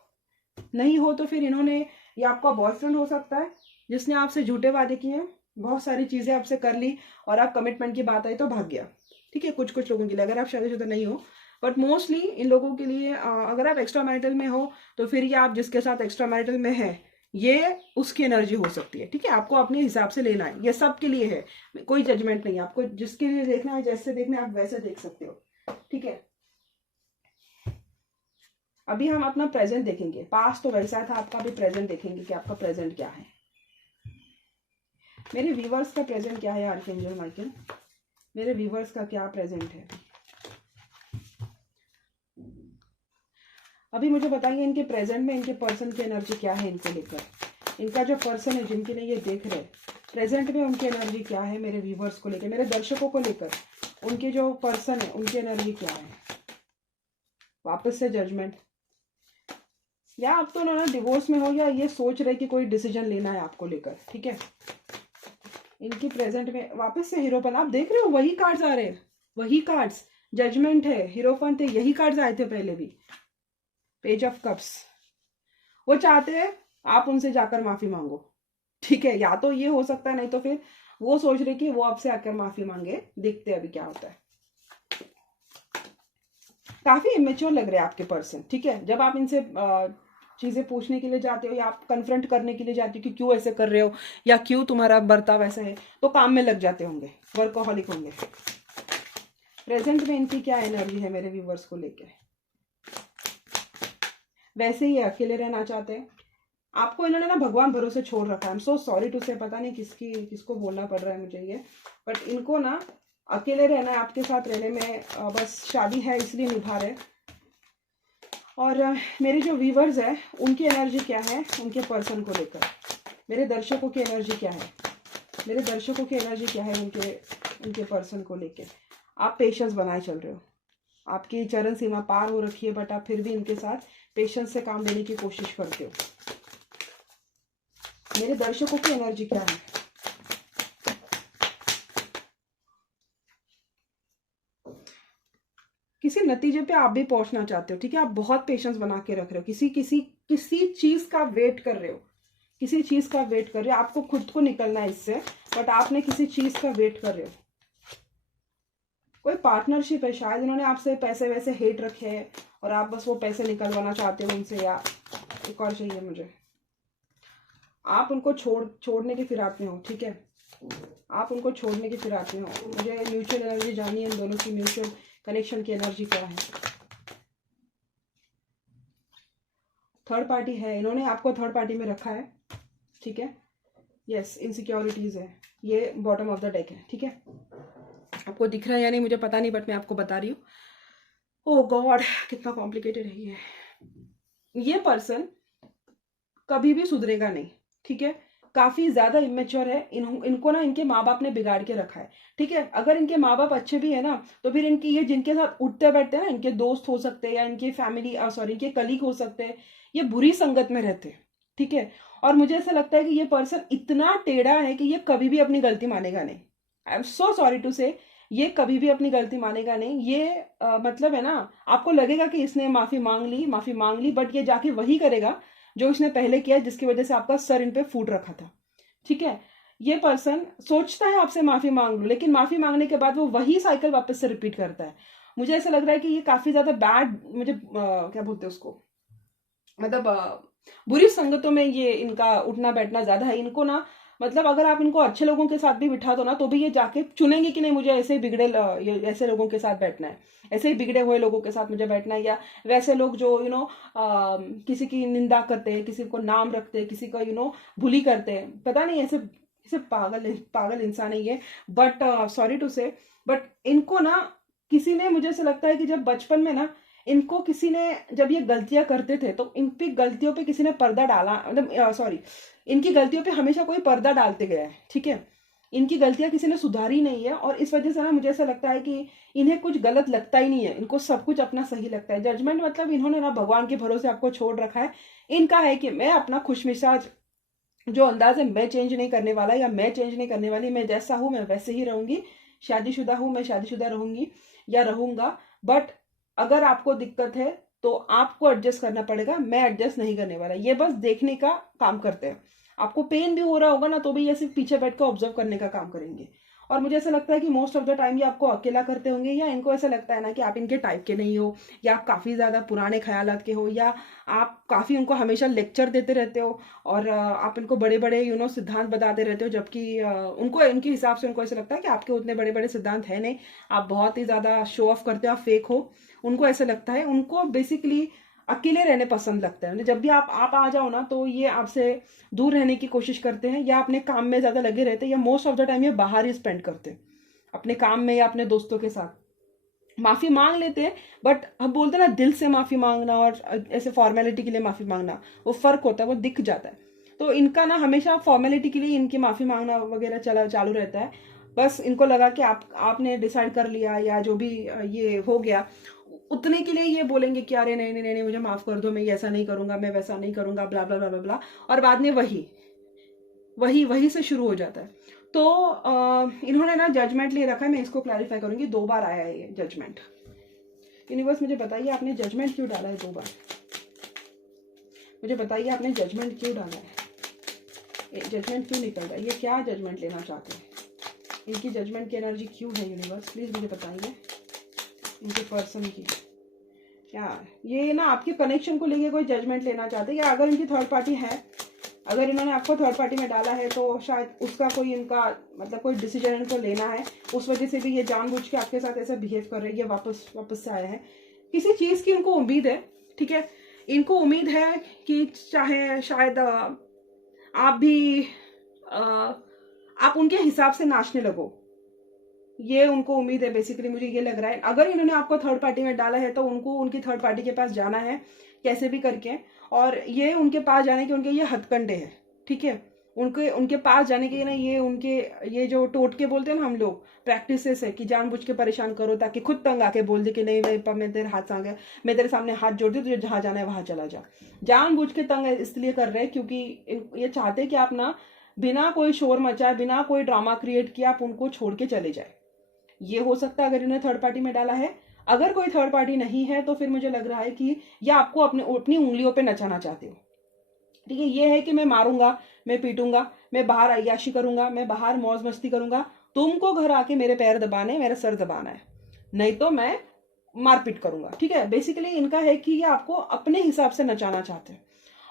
नहीं हो तो फिर इन्होंने, ये आपका बॉयफ्रेंड हो सकता है जिसने आपसे झूठे वादे किए, बहुत सारी चीजें आपसे कर ली और आप कमिटमेंट की बात आई तो भाग गया, ठीक है। कुछ कुछ लोगों के लिए, अगर आप शादीशुदा नहीं हो, बट मोस्टली इन लोगों के लिए अगर आप एक्स्ट्रा मैरिटल में हो तो फिर ये आप जिसके साथ एक्स्ट्रा मैरिटल में है ये उसकी एनर्जी हो सकती है, ठीक है। आपको अपने हिसाब से लेना है, ये सबके लिए है, कोई जजमेंट नहीं है। आपको जिसके लिए देखना है, जैसे देखना है आप वैसे देख सकते हो, ठीक है। अभी हम अपना प्रेजेंट देखेंगे, पास्ट तो वैसा था, आपका भी प्रेजेंट देखेंगे कि आपका प्रेजेंट क्या है। मेरे व्यूवर्स का प्रेजेंट क्या है आर्कएंजल माइकल, मेरे व्यूवर्स का क्या प्रेजेंट है अभी मुझे बताइए। इनके प्रेजेंट में इनके पर्सन की एनर्जी क्या है इनको लेकर, इनका जो पर्सन है जिनके लिए ये देख रहे प्रेजेंट में उनकी एनर्जी क्या है मेरे व्यूवर्स को लेकर, मेरे दर्शकों को लेकर। उनके जो पर्सन है उनकी एनर्जी क्या है। वापस से जजमेंट, या आप तो ना डिवोर्स में हो या ये सोच रहे कि कोई डिसीजन लेना है आपको लेकर, ठीक है। इनकी प्रेजेंट में वापस से हीरोपन, आप देख रहे हो वही कार्ड्स आ रहे हैं, वही कार्ड्स, जजमेंट है, हीरोपन थे, यही कार्ड्स आए थे पहले भी। पेज ऑफ कप्स, वो चाहते हैं आप उनसे जाकर माफी मांगो, ठीक है। या तो ये हो सकता है, नहीं तो फिर वो सोच रहे कि वो आपसे आकर माफी मांगे। देखते हैं अभी क्या होता है। काफी इमेच्योर लग रहे हैं आपके पर्सन, ठीक है। जब आप इनसे चीजें पूछने के लिए जाते हो या आप कन्फ्रंट करने के लिए जाते हो कि क्यों ऐसे कर रहे हो या क्यों तुम्हारा बर्ताव ऐसा है, तो काम में लग जाते होंगे, वर्कहॉलिक होंगे। प्रेजेंट में इनकी क्या एनर्जी है मेरे व्यूवर्स को लेके। वैसे ही अकेले रहना चाहते हैं, आपको इन्होंने ना भगवान भरोसे छोड़ रखा है। I am so sorry to say, पता नहीं किसको बोलना पड़ रहा है मुझे ये, बट इनको ना अकेले रहना है, आपके साथ रहने में बस शादी है इसलिए निभा रहे। और मेरे जो व्यूवर्स है उनकी एनर्जी क्या है उनके पर्सन को लेकर, मेरे दर्शकों की एनर्जी क्या है, मेरे दर्शकों की एनर्जी क्या है उनके पर्सन को लेकर। आप पेशेंस बनाए चल रहे हो, आपकी चरण सीमा पार हो रखी है, बट आप फिर भी इनके साथ पेशेंस से काम लेने की कोशिश करते हो। मेरे दर्शकों की एनर्जी क्या है। किसी नतीजे पे आप भी पहुंचना चाहते हो, ठीक है। आप बहुत पेशेंस बना के रख रहे हो, किसी चीज का वेट कर रहे हो, किसी चीज का वेट कर रहे हो। आपको खुद को निकलना है इससे, बट आपने किसी चीज का वेट कर रहे हो। कोई पार्टनरशिप है, शायद इन्होंने आपसे पैसे वैसे हेट रखे हैं और आप बस वो पैसे निकलवाना चाहते हो उनसे, या एक और चाहिए मुझे, आप उनको छोड़ने की फिराक में हो, ठीक है। आप उनको छोड़ने की फिराक में हो। मुझे म्यूचुअल एनर्जी जानी है इन दोनों की, म्यूचुअल कनेक्शन की एनर्जी क्या है। थर्ड पार्टी है, इन्होंने आपको थर्ड पार्टी में रखा है, ठीक है। यस, इनसिक्योरिटीज है, ये बॉटम ऑफ द डेक है, ठीक है। आपको दिख रहा है या नहीं मुझे पता नहीं, बट मैं आपको बता रही हूँ। ओह गॉड, कितना कॉम्प्लिकेटेड है ये पर्सन कभी भी सुधरेगा नहीं, ठीक है। काफी ज्यादा इमेच्योर है। इनको ना इनके माँ बाप ने बिगाड़ के रखा है, ठीक है। अगर इनके माँ बाप अच्छे भी है ना, तो फिर इनकी ये जिनके साथ उठते बैठते हैं ना, इनके दोस्त हो सकते हैं या इनकी फैमिली सॉरी इनके कलीग हो सकते हैं, ये बुरी संगत में रहते हैं, ठीक है। और मुझे ऐसा लगता है कि ये पर्सन इतना टेढ़ा है कि ये कभी भी अपनी गलती मानेगा नहीं। I am so sorry to say, ये कभी भी अपनी गलती मानेगा नहीं। ये मतलब है ना, आपको लगेगा कि इसने माफी मांग ली, बट ये जाके वही करेगा जो इसने पहले किया, जिसकी वजह से आपका सर इन पे फूट रखा था, ठीक है। ये पर्सन सोचता है आपसे माफी मांग लो, लेकिन माफी मांगने के बाद वो वही साइकिल वापस से रिपीट करता है। मुझे ऐसा लग रहा है कि ये काफी ज्यादा बैड, मुझे क्या बोलते हैं उसको, मतलब बुरी संगतों में ये इनका उठना बैठना ज्यादा है। इनको ना मतलब अगर आप इनको अच्छे लोगों के साथ भी बिठा दो ना, तो भी ये जाके चुनेंगे कि नहीं मुझे ऐसे बिगड़े ऐसे लोगों के साथ बैठना है, ऐसे ही बिगड़े हुए लोगों के साथ मुझे बैठना है, या वैसे लोग जो किसी की निंदा करते हैं, किसी को नाम रखते हैं, किसी का बुली करते हैं, पता नहीं ऐसे ऐसे पागल पागल इंसान है ये। बट सॉरी टू से, बट इनको ना किसी ने, मुझे ऐसा लगता है कि जब बचपन में ना इनको किसी ने, जब ये गलतियां करते थे तो इन पे गलतियों पे किसी ने पर्दा डाला, मतलब सॉरी इनकी गलतियों पे हमेशा कोई पर्दा डालते गया है, ठीक है। इनकी गलतियां किसी ने सुधारी नहीं है, और इस वजह से ना मुझे ऐसा लगता है कि इन्हें कुछ गलत लगता ही नहीं है, इनको सब कुछ अपना सही लगता है। जजमेंट मतलब इन्होंने ना भगवान के भरोसे आपको छोड़ रखा है। इनका है कि मैं अपना खुशमिजाज जो अंदाज है मैं चेंज नहीं करने वाला, या मैं चेंज नहीं करने वाली, मैं जैसा हूं मैं वैसे ही रहूंगी। शादीशुदा हूं मैं शादीशुदा रहूंगी या रहूंगा, बट अगर आपको दिक्कत है तो आपको एडजस्ट करना पड़ेगा, मैं एडजस्ट नहीं करने वाला। ये बस देखने का काम करते हैं। आपको पेन भी हो रहा होगा ना, तो भी ये सिर्फ पीछे बैठ कर ऑब्जर्व करने का काम करेंगे। और मुझे ऐसा लगता है कि मोस्ट ऑफ द टाइम ये आपको अकेला करते होंगे, या इनको ऐसा लगता है ना कि आप इनके टाइप के नहीं हो, या आप काफी ज्यादा पुराने ख्यालात के हो, या आप काफी उनको हमेशा लेक्चर देते रहते हो, और आप इनको बड़े बड़े सिद्धांत बताते रहते हो, जबकि उनको इनके हिसाब से उनको ऐसा लगता है कि आपके उतने बड़े बड़े सिद्धांत है नहीं, आप बहुत ही ज्यादा शो ऑफ करते हो, आप फेक हो। उनको ऐसा लगता है, उनको बेसिकली अकेले रहने पसंद लगता है। जब भी आप आ जाओ ना, तो ये आपसे दूर रहने की कोशिश करते हैं, या अपने काम में ज्यादा लगे रहते हैं, या मोस्ट ऑफ द टाइम ये बाहर ही स्पेंड करते हैं अपने काम में या अपने दोस्तों के साथ। माफी मांग लेते हैं, बट हम बोलते हैं ना दिल से माफी मांगना और ऐसे फॉर्मेलिटी के लिए माफी मांगना, वो फर्क होता है, वो दिख जाता है। तो इनका ना हमेशा फॉर्मेलिटी के लिए इनकी माफी मांगना वगैरह चालू रहता है। बस इनको लगा कि आपने डिसाइड कर लिया, या जो भी ये हो गया उतने के लिए ये बोलेंगे कि अरे नहीं नहीं नहीं मुझे माफ कर दो, मैं ये ऐसा नहीं करूंगा, मैं वैसा नहीं करूंगा, ब्ला ब्ला ब्ला ब्ला। और बाद में वही वही वही से शुरू हो जाता है। तो इन्होंने ना जजमेंट ले रखा है, मैं इसको क्लैरिफाई करूंगी। 2 बार आया है ये जजमेंट। यूनिवर्स मुझे बताइए आपने जजमेंट क्यों डाला है 2 बार, मुझे बताइए आपने जजमेंट क्यों डाला है, जजमेंट क्यों निकल रहा है, ये क्या जजमेंट लेना चाहते हैं, इनकी जजमेंट की एनर्जी क्यों है यूनिवर्स, प्लीज मुझे बताइए। इनके पर्सन की क्या, ये ना आपके कनेक्शन को लेके कोई जजमेंट लेना चाहते हैं, या अगर इनकी थर्ड पार्टी है, अगर इन्होंने आपको थर्ड पार्टी में डाला है, तो शायद उसका कोई इनका मतलब कोई डिसीजन इनको लेना है, उस वजह से भी ये जानबूझ के आपके साथ ऐसा बिहेव कर रहे हैं। ये वापस से आए हैं, किसी चीज की इनको उम्मीद है, ठीक है। इनको उम्मीद है कि चाहे शायद आप भी आप उनके हिसाब से नाचने लगो, ये उनको उम्मीद है बेसिकली, मुझे ये लग रहा है। अगर इन्होंने आपको थर्ड पार्टी में डाला है, तो उनको उनकी थर्ड पार्टी के पास जाना है कैसे भी करके, और ये उनके पास जाने के उनके ये हथकंडे हैं, ठीक है। उनके पास जाने के ना ये उनके ये जो टोटके बोलते हैं ना हम लोग, प्रैक्टिसेस है कि जानबूझ के परेशान करो, ताकि खुद तंग आके बोल दे कि नहीं मैं तेरे हाथ आ गया, मैं तेरे सामने हाथ जोड़ दी, तुझे जहां जाना है वहां चला जा। जानबूझ के तंग इसलिए कर रहे हैं क्योंकि ये चाहते कि आप ना बिना कोई शोर मचाए, बिना कोई ड्रामा क्रिएट किया, आप उनको छोड़ के चले जाए। ये हो सकता है अगर इन्हें थर्ड पार्टी में डाला है। अगर कोई थर्ड पार्टी नहीं है, तो फिर मुझे लग रहा है कि या आपको अपनी उंगलियों पे नचाना चाहते हो, ठीक है। ये है कि मैं मारूंगा, मैं पीटूंगा, मैं बाहर अय्याशी करूंगा, मैं बाहर मौज मस्ती करूंगा, तुमको घर आके मेरे पैर दबाने, मेरा सर दबाना है, नहीं तो मैं मारपीट करूंगा, ठीक है। बेसिकली इनका है कि ये आपको अपने हिसाब से नचाना चाहते हैं,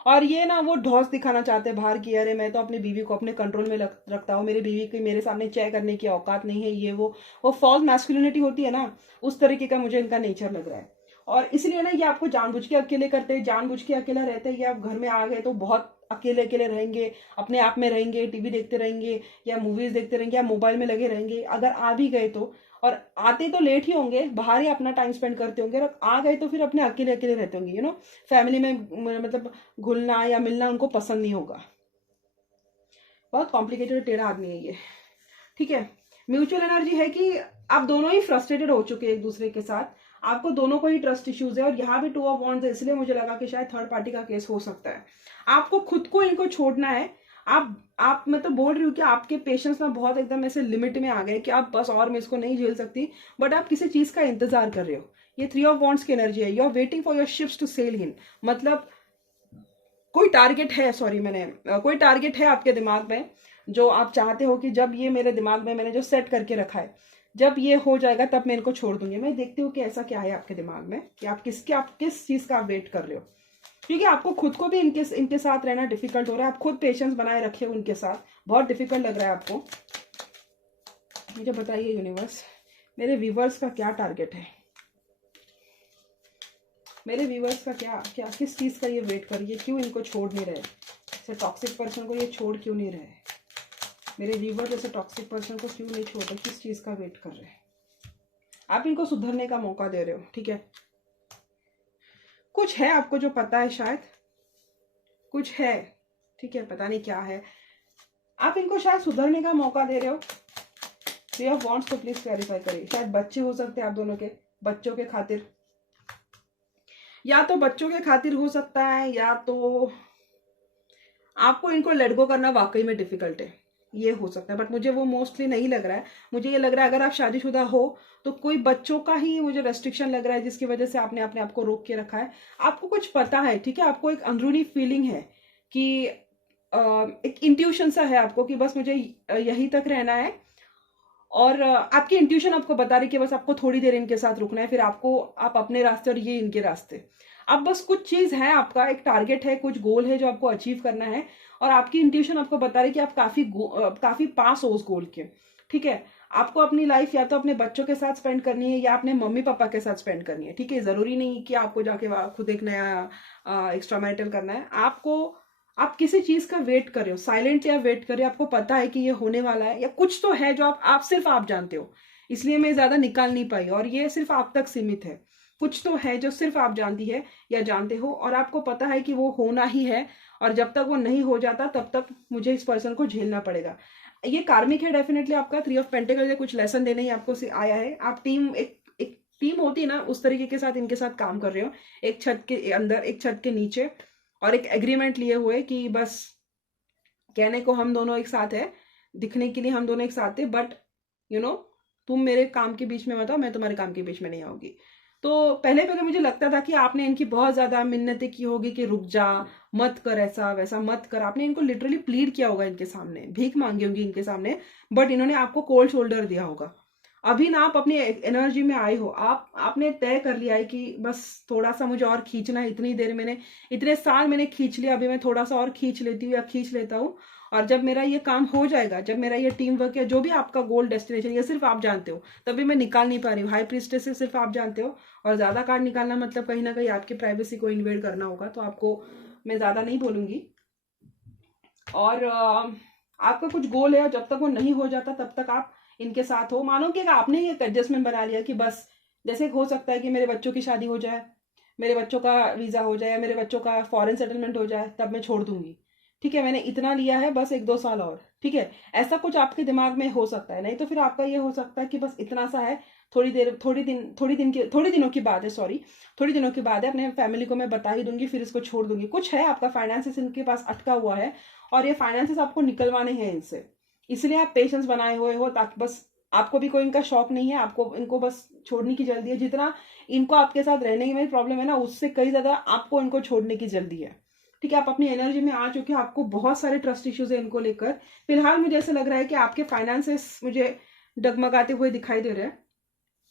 और ये ना वो ढौस दिखाना चाहते हैं बाहर की, अरे मैं तो अपनी बीवी को अपने कंट्रोल में रखता हूँ, मेरी बीवी की मेरे सामने चय करने की औकात नहीं है, ये वो फॉल्स मैस्कुलिनिटी होती है ना, उस तरीके का मुझे इनका नेचर लग रहा है। और इसलिए ना ये आपको जानबूझ के अकेले करते हैं, जानबूझ के अकेला रहते हैं। ये आप घर में आ गए तो बहुत अकेले अकेले रहेंगे, अपने आप में रहेंगे, टीवी देखते रहेंगे या मूवीज देखते रहेंगे या मोबाइल में लगे रहेंगे। अगर आ भी गए तो, और आते तो लेट ही होंगे, बाहर ही अपना टाइम स्पेंड करते होंगे, और आ गए तो फिर अपने अकेले अकेले रहते होंगे, फैमिली में मतलब घुलना या मिलना उनको पसंद नहीं होगा। बहुत कॉम्प्लिकेटेड टेढ़ा आदमी है ये, ठीक है। म्यूचुअल एनर्जी है कि आप दोनों ही फ्रस्ट्रेटेड हो चुके हैं एक दूसरे के साथ, आपको दोनों को ही ट्रस्ट इश्यूज है, और यहाँ भी 2 ऑफ वॉन्ड्स है, इसलिए मुझे लगा कि शायद थर्ड पार्टी का केस हो सकता है। आपको खुद को इनको छोड़ना है। आप मैं तो बोल रही हूँ कि आपके पेशेंस ना बहुत एकदम ऐसे लिमिट में आ गए कि आप बस और मैं इसको नहीं झेल सकती, बट आप किसी चीज का इंतजार कर रहे हो। ये 3 ऑफ वॉन्ड्स की एनर्जी है। You are waiting for your ships to sail in, मतलब कोई टारगेट है, कोई टारगेट है आपके दिमाग में जो आप चाहते हो कि जब ये मेरे दिमाग में मैंने जो सेट करके रखा है, जब ये हो जाएगा तब मैं इनको छोड़ दूंगी। मैं देखती हूँ कि ऐसा क्या है आपके दिमाग में कि आप किस चीज का वेट कर रहे हो, क्योंकि आपको खुद को भी इनके साथ रहना डिफिकल्ट हो रहा है। आप खुद पेशेंस बनाए रखे हो उनके साथ, बहुत डिफिकल्ट लग रहा है आपको। मुझे बताइए यूनिवर्स, मेरे व्यूवर्स का क्या टारगेट है, मेरे व्यूवर्स का क्या किस चीज का ये वेट कर रही है, क्यों इनको छोड़ नहीं रहे, ऐसे टॉक्सिक पर्सन को ये छोड़ क्यों नहीं रहे, मेरे व्यूवर जैसे टॉक्सिक पर्सन को क्यों नहीं छोड़ रहे, किस चीज का वेट कर रहे हैं। आप इनको सुधरने का मौका दे रहे हो, ठीक है। कुछ है आपको जो पता है, शायद कुछ है, ठीक है, पता नहीं क्या है। आप इनको शायद सुधरने का मौका दे रहे हो। 3 ऑफ वॉन्ड्स को प्लीज क्लैरिफाई करिए। शायद बच्चे हो सकते हैं आप दोनों के, बच्चों के खातिर, या तो बच्चों के खातिर हो सकता है, या तो आपको इनको लेट गो करना वाकई में डिफिकल्ट है, ये हो सकता है। बट मुझे वो मोस्टली नहीं लग रहा है। मुझे ये लग रहा है अगर आप शादीशुदा हो तो कोई बच्चों का ही मुझे रेस्ट्रिक्शन लग रहा है, जिसकी वजह से आपने अपने आप को रोक के रखा है। आपको कुछ पता है, ठीक है, आपको एक अंदरूनी फीलिंग है कि एक इंट्यूशन सा है आपको कि बस मुझे यहीं तक रहना है, और आपकी इंट्यूशन आपको बता रही कि बस आपको थोड़ी देर इनके साथ रुकना है, फिर आप अपने रास्ते और ये इनके रास्ते। अब बस कुछ चीज है, आपका एक टारगेट है, कुछ गोल है जो आपको अचीव करना है, और आपकी इंट्यूशन आपको बता रही कि आप काफी पास हो उस गोल के, ठीक है। आपको अपनी लाइफ या तो अपने बच्चों के साथ स्पेंड करनी है या अपने मम्मी पापा के साथ स्पेंड करनी है, ठीक है। जरूरी नहीं कि आपको जाके खुद एक नया एक्स्ट्रा मैरिटल करना है। आप किसी चीज का वेट कर रहे हो, साइलेंटली आप वेट कर रहे हो, आपको पता है कि ये होने वाला है, या कुछ तो है जो आप सिर्फ आप जानते हो, इसलिए मैं ज्यादा निकाल नहीं पाई, और ये सिर्फ आप तक सीमित है। कुछ तो है जो सिर्फ आप जानती है या जानते हो, और आपको पता है कि वो होना ही है, और जब तक वो नहीं हो जाता तब तक मुझे इस पर्सन को झेलना पड़ेगा। ये कार्मिक है डेफिनेटली आपका। 3 ऑफ पेंटिकल कुछ लेसन देने ही आपको आया है। आप एक टीम होती है ना, उस तरीके के साथ इनके साथ काम कर रहे हो, एक छत के अंदर, एक छत के नीचे, और एक एग्रीमेंट लिए हुए कि बस कहने को हम दोनों एक साथ है, दिखने के लिए हम दोनों एक साथ है, बट तुम मेरे काम के बीच में मत आओ, मैं तुम्हारे काम के बीच में नहीं आऊंगी। तो पहले मुझे लगता था कि आपने इनकी बहुत ज्यादा मिन्नतें की होगी कि रुक जा, मत कर, ऐसा वैसा मत कर। आपने इनको लिटरली प्लीड किया होगा, इनके सामने भीख मांगी होगी इनके सामने, बट इन्होंने आपको कोल्ड शोल्डर दिया होगा। अभी ना आप अपनी एनर्जी में आए हो, आपने तय कर लिया है कि बस थोड़ा सा मुझे और खींचना है, इतने साल मैंने खींच लिया, अभी मैं थोड़ा सा और खींच लेती हूँ या खींच लेता हूँ, और जब मेरा ये काम हो जाएगा, जब मेरा ये टीम वर्क या जो भी आपका गोल डेस्टिनेशन, ये सिर्फ आप जानते हो, तभी मैं निकाल नहीं पा रही हूँ। हाई प्रीस्टेस से सिर्फ आप जानते हो, और ज्यादा कार्ड निकालना मतलब कहीं ना कहीं आपकी प्राइवेसी को इन्वेड करना होगा, तो आपको मैं ज्यादा नहीं बोलूंगी। और आपका कुछ गोल है, जब तक वो नहीं हो जाता तब तक आप इनके साथ हो। मानो कि आपने ये एडजस्टमेंट बना लिया कि बस जैसे हो सकता है कि मेरे बच्चों की शादी हो जाए, मेरे बच्चों का वीजा हो जाए, मेरे बच्चों का फॉरेन सेटलमेंट हो जाए, तब मैं छोड़ दूंगी, ठीक है, मैंने इतना लिया है, बस 1-2 साल और, ठीक है। ऐसा कुछ आपके दिमाग में हो सकता है। नहीं तो फिर आपका ये हो सकता है कि बस इतना सा है, थोड़ी दिनों की बात है, थोड़ी दिनों की बात है, अपने फैमिली को मैं बता ही दूंगी, फिर इसको छोड़ दूंगी। कुछ है आपका फाइनेंसेस इनके पास अटका हुआ है, और ये फाइनेंसेस आपको निकलवाने हैं इनसे, इसलिए आप पेशेंस बनाए हुए हो, ताकि बस आपको भी कोई इनका शौक नहीं है, आपको इनको बस छोड़ने की जल्दी है। जितना इनको आपके साथ रहने में प्रॉब्लम है ना, उससे कई ज्यादा आपको इनको छोड़ने की जल्दी है, ठीक है। आप अपनी एनर्जी में आ चुके हैं, आपको बहुत सारे ट्रस्ट इश्यूज है इनको लेकर। फिलहाल मुझे ऐसा लग रहा है कि आपके फाइनेंसेस मुझे डगमगाते हुए दिखाई दे रहे हैं,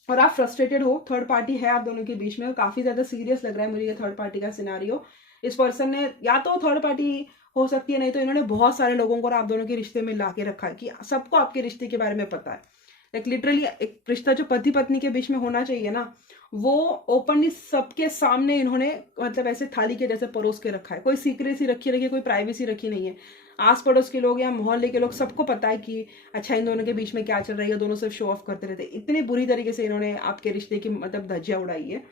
और आप फ्रस्ट्रेटेड हो। थर्ड पार्टी है आप दोनों के बीच में, काफी ज्यादा सीरियस लग रहा है मुझे ये थर्ड पार्टी का सिनारियो। इस पर्सन ने, या तो थर्ड पार्टी हो सकती है, नहीं तो इन्होंने बहुत सारे लोगों को आप दोनों के रिश्ते में ला के रखा है कि सबको आपके रिश्ते के बारे में पता है। लाइक लिटरली एक रिश्ता जो पति पत्नी के बीच में होना चाहिए ना, वो ओपनली सबके सामने इन्होंने मतलब ऐसे थाली के जैसे परोस के रखा है। कोई सीक्रेसी रखी रखी, कोई प्राइवेसी रखी नहीं है। आस पड़ोस के लोग या मोहल्ले के लोग सबको पता है कि अच्छा इन दोनों के बीच में क्या चल रही है, दोनों सिर्फ शो ऑफ करते रहते। इतनी बुरी तरीके से इन्होंने आपके रिश्ते की मतलब धज्जियां उड़ाई है।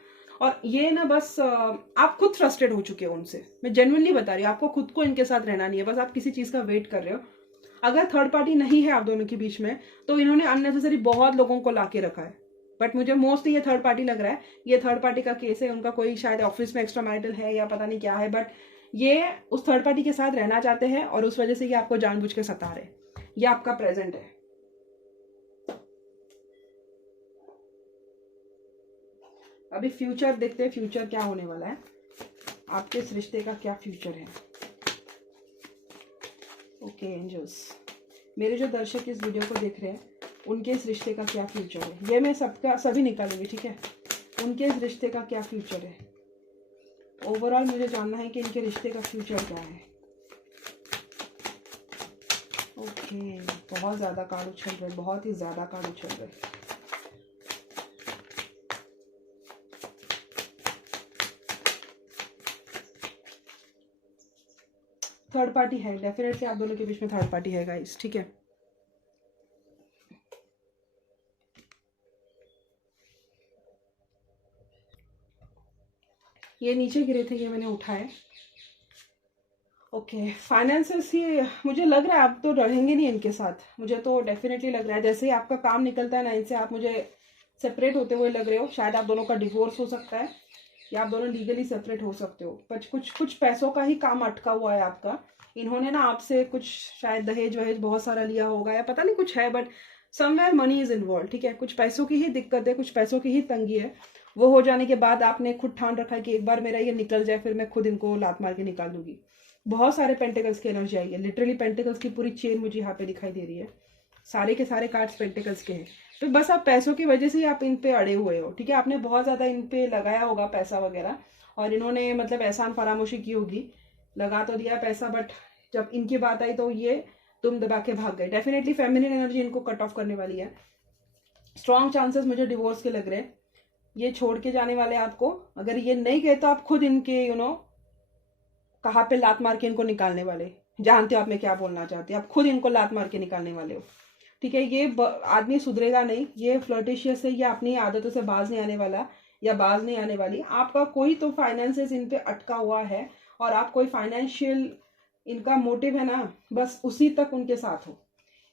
और ये ना बस आप खुद फ्रस्ट्रेट हो चुके हो उनसे, मैं जेन्युइनली बता रही हूँ। आपको खुद को इनके साथ रहना नहीं है, बस आप किसी चीज का वेट कर रहे हो। अगर थर्ड पार्टी नहीं है आप दोनों के बीच में, तो इन्होंने अननेसेसरी बहुत लोगों को लाके रखा है। बट मुझे मोस्टली ये थर्ड पार्टी लग रहा है, ये थर्ड पार्टी का केस है। उनका कोई शायद ऑफिस में एक्स्ट्रा मैरिटल है या पता नहीं क्या है, बट ये उस थर्ड पार्टी के साथ रहना चाहते हैं और उस वजह से ये आपको जानबूझ के सता रहे। ये आपका प्रेजेंट है। अभी फ्यूचर देखते हैं, फ्यूचर क्या होने वाला है, आपके इस रिश्ते का क्या फ्यूचर है। ओके एंजल्स, मेरे जो दर्शक इस वीडियो को देख रहे हैं, उनके इस रिश्ते का क्या फ्यूचर है, ये मैं सबका सभी निकालूंगी, ठीक है। उनके इस रिश्ते का क्या फ्यूचर है, ओवरऑल मुझे जानना है कि इनके रिश्ते का फ्यूचर क्या है। ओके, बहुत ज़्यादा कार्ड उछल रहे, बहुत ही ज़्यादा कार्ड उछल रहे। थर्ड पार्टी है, डेफिनेटली आप दोनों के बीच में थर्ड पार्टी है गाइस, ठीक है। ये नीचे गिरे थे, ये मैंने उठाए। ओके, फाइनेंसेस ही मुझे लग रहा है आप तो रहेंगे नहीं इनके साथ। मुझे तो डेफिनेटली लग रहा है जैसे ही आपका काम निकलता है ना इनसे, आप मुझे सेपरेट होते हुए लग रहे हो। शायद आप दोनों का डिवोर्स हो सकता है या आप दोनों लीगली सेपरेट हो सकते हो। पर कुछ पैसों का ही काम अटका हुआ है आपका। इन्होंने ना आपसे कुछ शायद दहेज वहेज बहुत सारा लिया होगा या पता नहीं कुछ है, but somewhere money is involve, ठीक है। कुछ पैसों की ही दिक्कत है, कुछ पैसों की ही तंगी है। वो हो जाने के बाद आपने खुद ठान रखा है कि एक बार मेरा ये निकल जाए फिर मैं खुद इनको लात मार के निकाल दूंगी। बहुत सारे पेंटिकल्स की एनर्जी आई है, लिटरली पेंटिकल्स की पूरी चेन मुझे यहाँ पे दिखाई दे रही है। सारे के सारे कार्ड्स पेंटिकल्स के हैं। तो बस आप पैसों की वजह से ही आप इन पे अड़े हुए हो, ठीक है। आपने बहुत ज़्यादा इन पे लगाया होगा पैसा वगैरह, और इन्होंने मतलब एहसान फरामोशी की होगी। लगा तो दिया पैसा, बट जब इनकी बात आई तो ये तुम दबा के भाग गए। डेफिनेटली फेमिनिन एनर्जी इनको कट ऑफ करने वाली है। स्ट्रॉन्ग चांसेस मुझे डिवोर्स के लग रहे हैं। ये छोड़ के जाने वाले आपको। अगर ये नहीं गए तो आप खुद इनके कहाँ पे लात मार के इनको निकालने वाले। जानते हो आप मैं क्या बोलना चाहती हूँ, आप खुद इनको लात मार के निकालने वाले हो, ठीक है। ये आदमी सुधरेगा नहीं, ये फ्लर्टिशियस है, ये अपनी आदतों से बाज नहीं आने वाला या बाज नहीं आने वाली। आपका कोई तो फाइनेंसेस इन पे अटका हुआ है और आप कोई फाइनेंशियल इनका मोटिव है ना, बस उसी तक उनके साथ हो।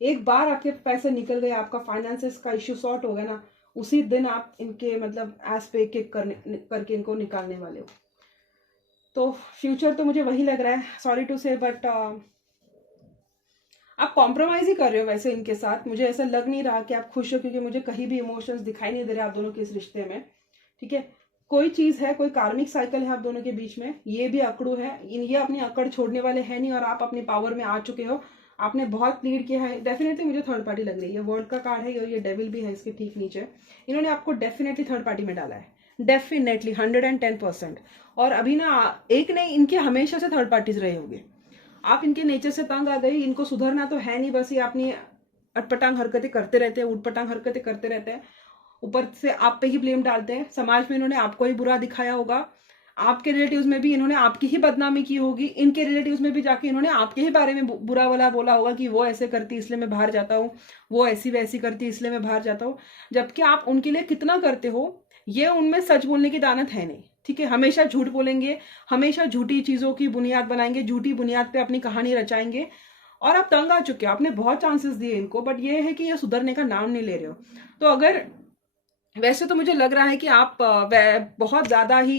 एक बार आपके पैसे निकल गए, आपका फाइनेंसेस का इश्यू सॉर्ट हो गया ना, उसी दिन आप इनके मतलब एस पे किक करके इनको निकालने वाले हो। तो फ्यूचर तो मुझे वही लग रहा है, सॉरी टू से, बट आप कॉम्प्रोमाइज ही कर रहे हो वैसे इनके साथ। मुझे ऐसा लग नहीं रहा कि आप खुश हो, क्योंकि मुझे कहीं भी इमोशंस दिखाई नहीं दे रहे आप दोनों के इस रिश्ते में, ठीक है। कोई चीज है, कोई कार्मिक साइकिल है आप दोनों के बीच में। ये भी अकड़ू है, ये अपनी अकड़ छोड़ने वाले हैं नहीं, और आप अपनी पावर में आ चुके हो। आपने बहुत प्लीड किया है। डेफिनेटली मुझे थर्ड पार्टी लग रही है। वर्ल्ड का कार्ड है और ये डेविल भी है इसके ठीक नीचे। इन्होंने आपको डेफिनेटली थर्ड पार्टी में डाला है, डेफिनेटली 110%। और अभी ना एक नहीं, इनके हमेशा से थर्ड पार्टीज रहे होंगे। आप इनके नेचर से तंग आ गई। इनको सुधरना तो है नहीं, बस ये अपनी अटपटांग हरकतें करते रहते हैं, उटपटांग हरकतें करते रहते हैं। ऊपर से आप पे ही ब्लेम डालते हैं। समाज में इन्होंने आपको ही बुरा दिखाया होगा। आपके रिलेटिव्स में भी इन्होंने आपकी ही बदनामी की होगी। इनके रिलेटिव्स में भी जाके इन्होंने आपके ही बारे में बुरा वाला बोला होगा कि वो ऐसे करती इसलिए मैं बाहर जाता हूँ, वो ऐसी वैसी करती इसलिए मैं बाहर जाता हूँ। जबकि आप उनके लिए कितना करते हो, ये उनमें सच बोलने की दानत है नहीं, ठीक है। हमेशा झूठ बोलेंगे, हमेशा झूठी चीजों की बुनियाद बनाएंगे, झूठी बुनियाद पे अपनी कहानी रचाएंगे। और आप तंग आ चुके हो। आपने बहुत चांसेस दिए इनको, बट ये है कि ये सुधरने का नाम नहीं ले रहे हो। तो अगर वैसे तो मुझे लग रहा है कि आप बहुत ज्यादा ही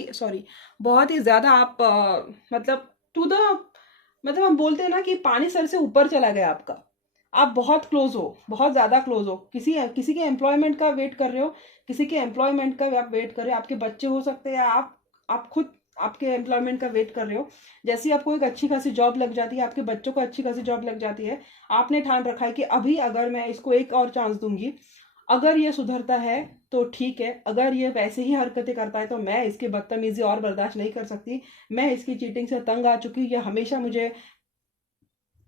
बहुत ही ज्यादा आप मतलब टू द मतलब हम बोलते हैं ना कि पानी सर से ऊपर चला गया आपका। आप बहुत क्लोज हो, बहुत ज्यादा क्लोज हो। किसी के एम्प्लॉयमेंट का वेट कर रहे हो, किसी के एम्प्लॉयमेंट का आप वेट कर रहे हो। आपके बच्चे हो सकते हैं, आप खुद आपके एम्प्लॉयमेंट का वेट कर रहे हो। जैसे ही आपको एक अच्छी खासी जॉब लग जाती है, आपके बच्चों को अच्छी खासी जॉब लग जाती है, आपने ठान रखा है कि अभी अगर मैं इसको एक और चांस दूंगी, अगर ये सुधरता है तो ठीक है, अगर ये वैसे ही हरकतें करता है तो मैं इसकी बदतमीजी और बर्दाश्त नहीं कर सकती। मैं इसकी चीटिंग से तंग आ चुकी। ये हमेशा मुझे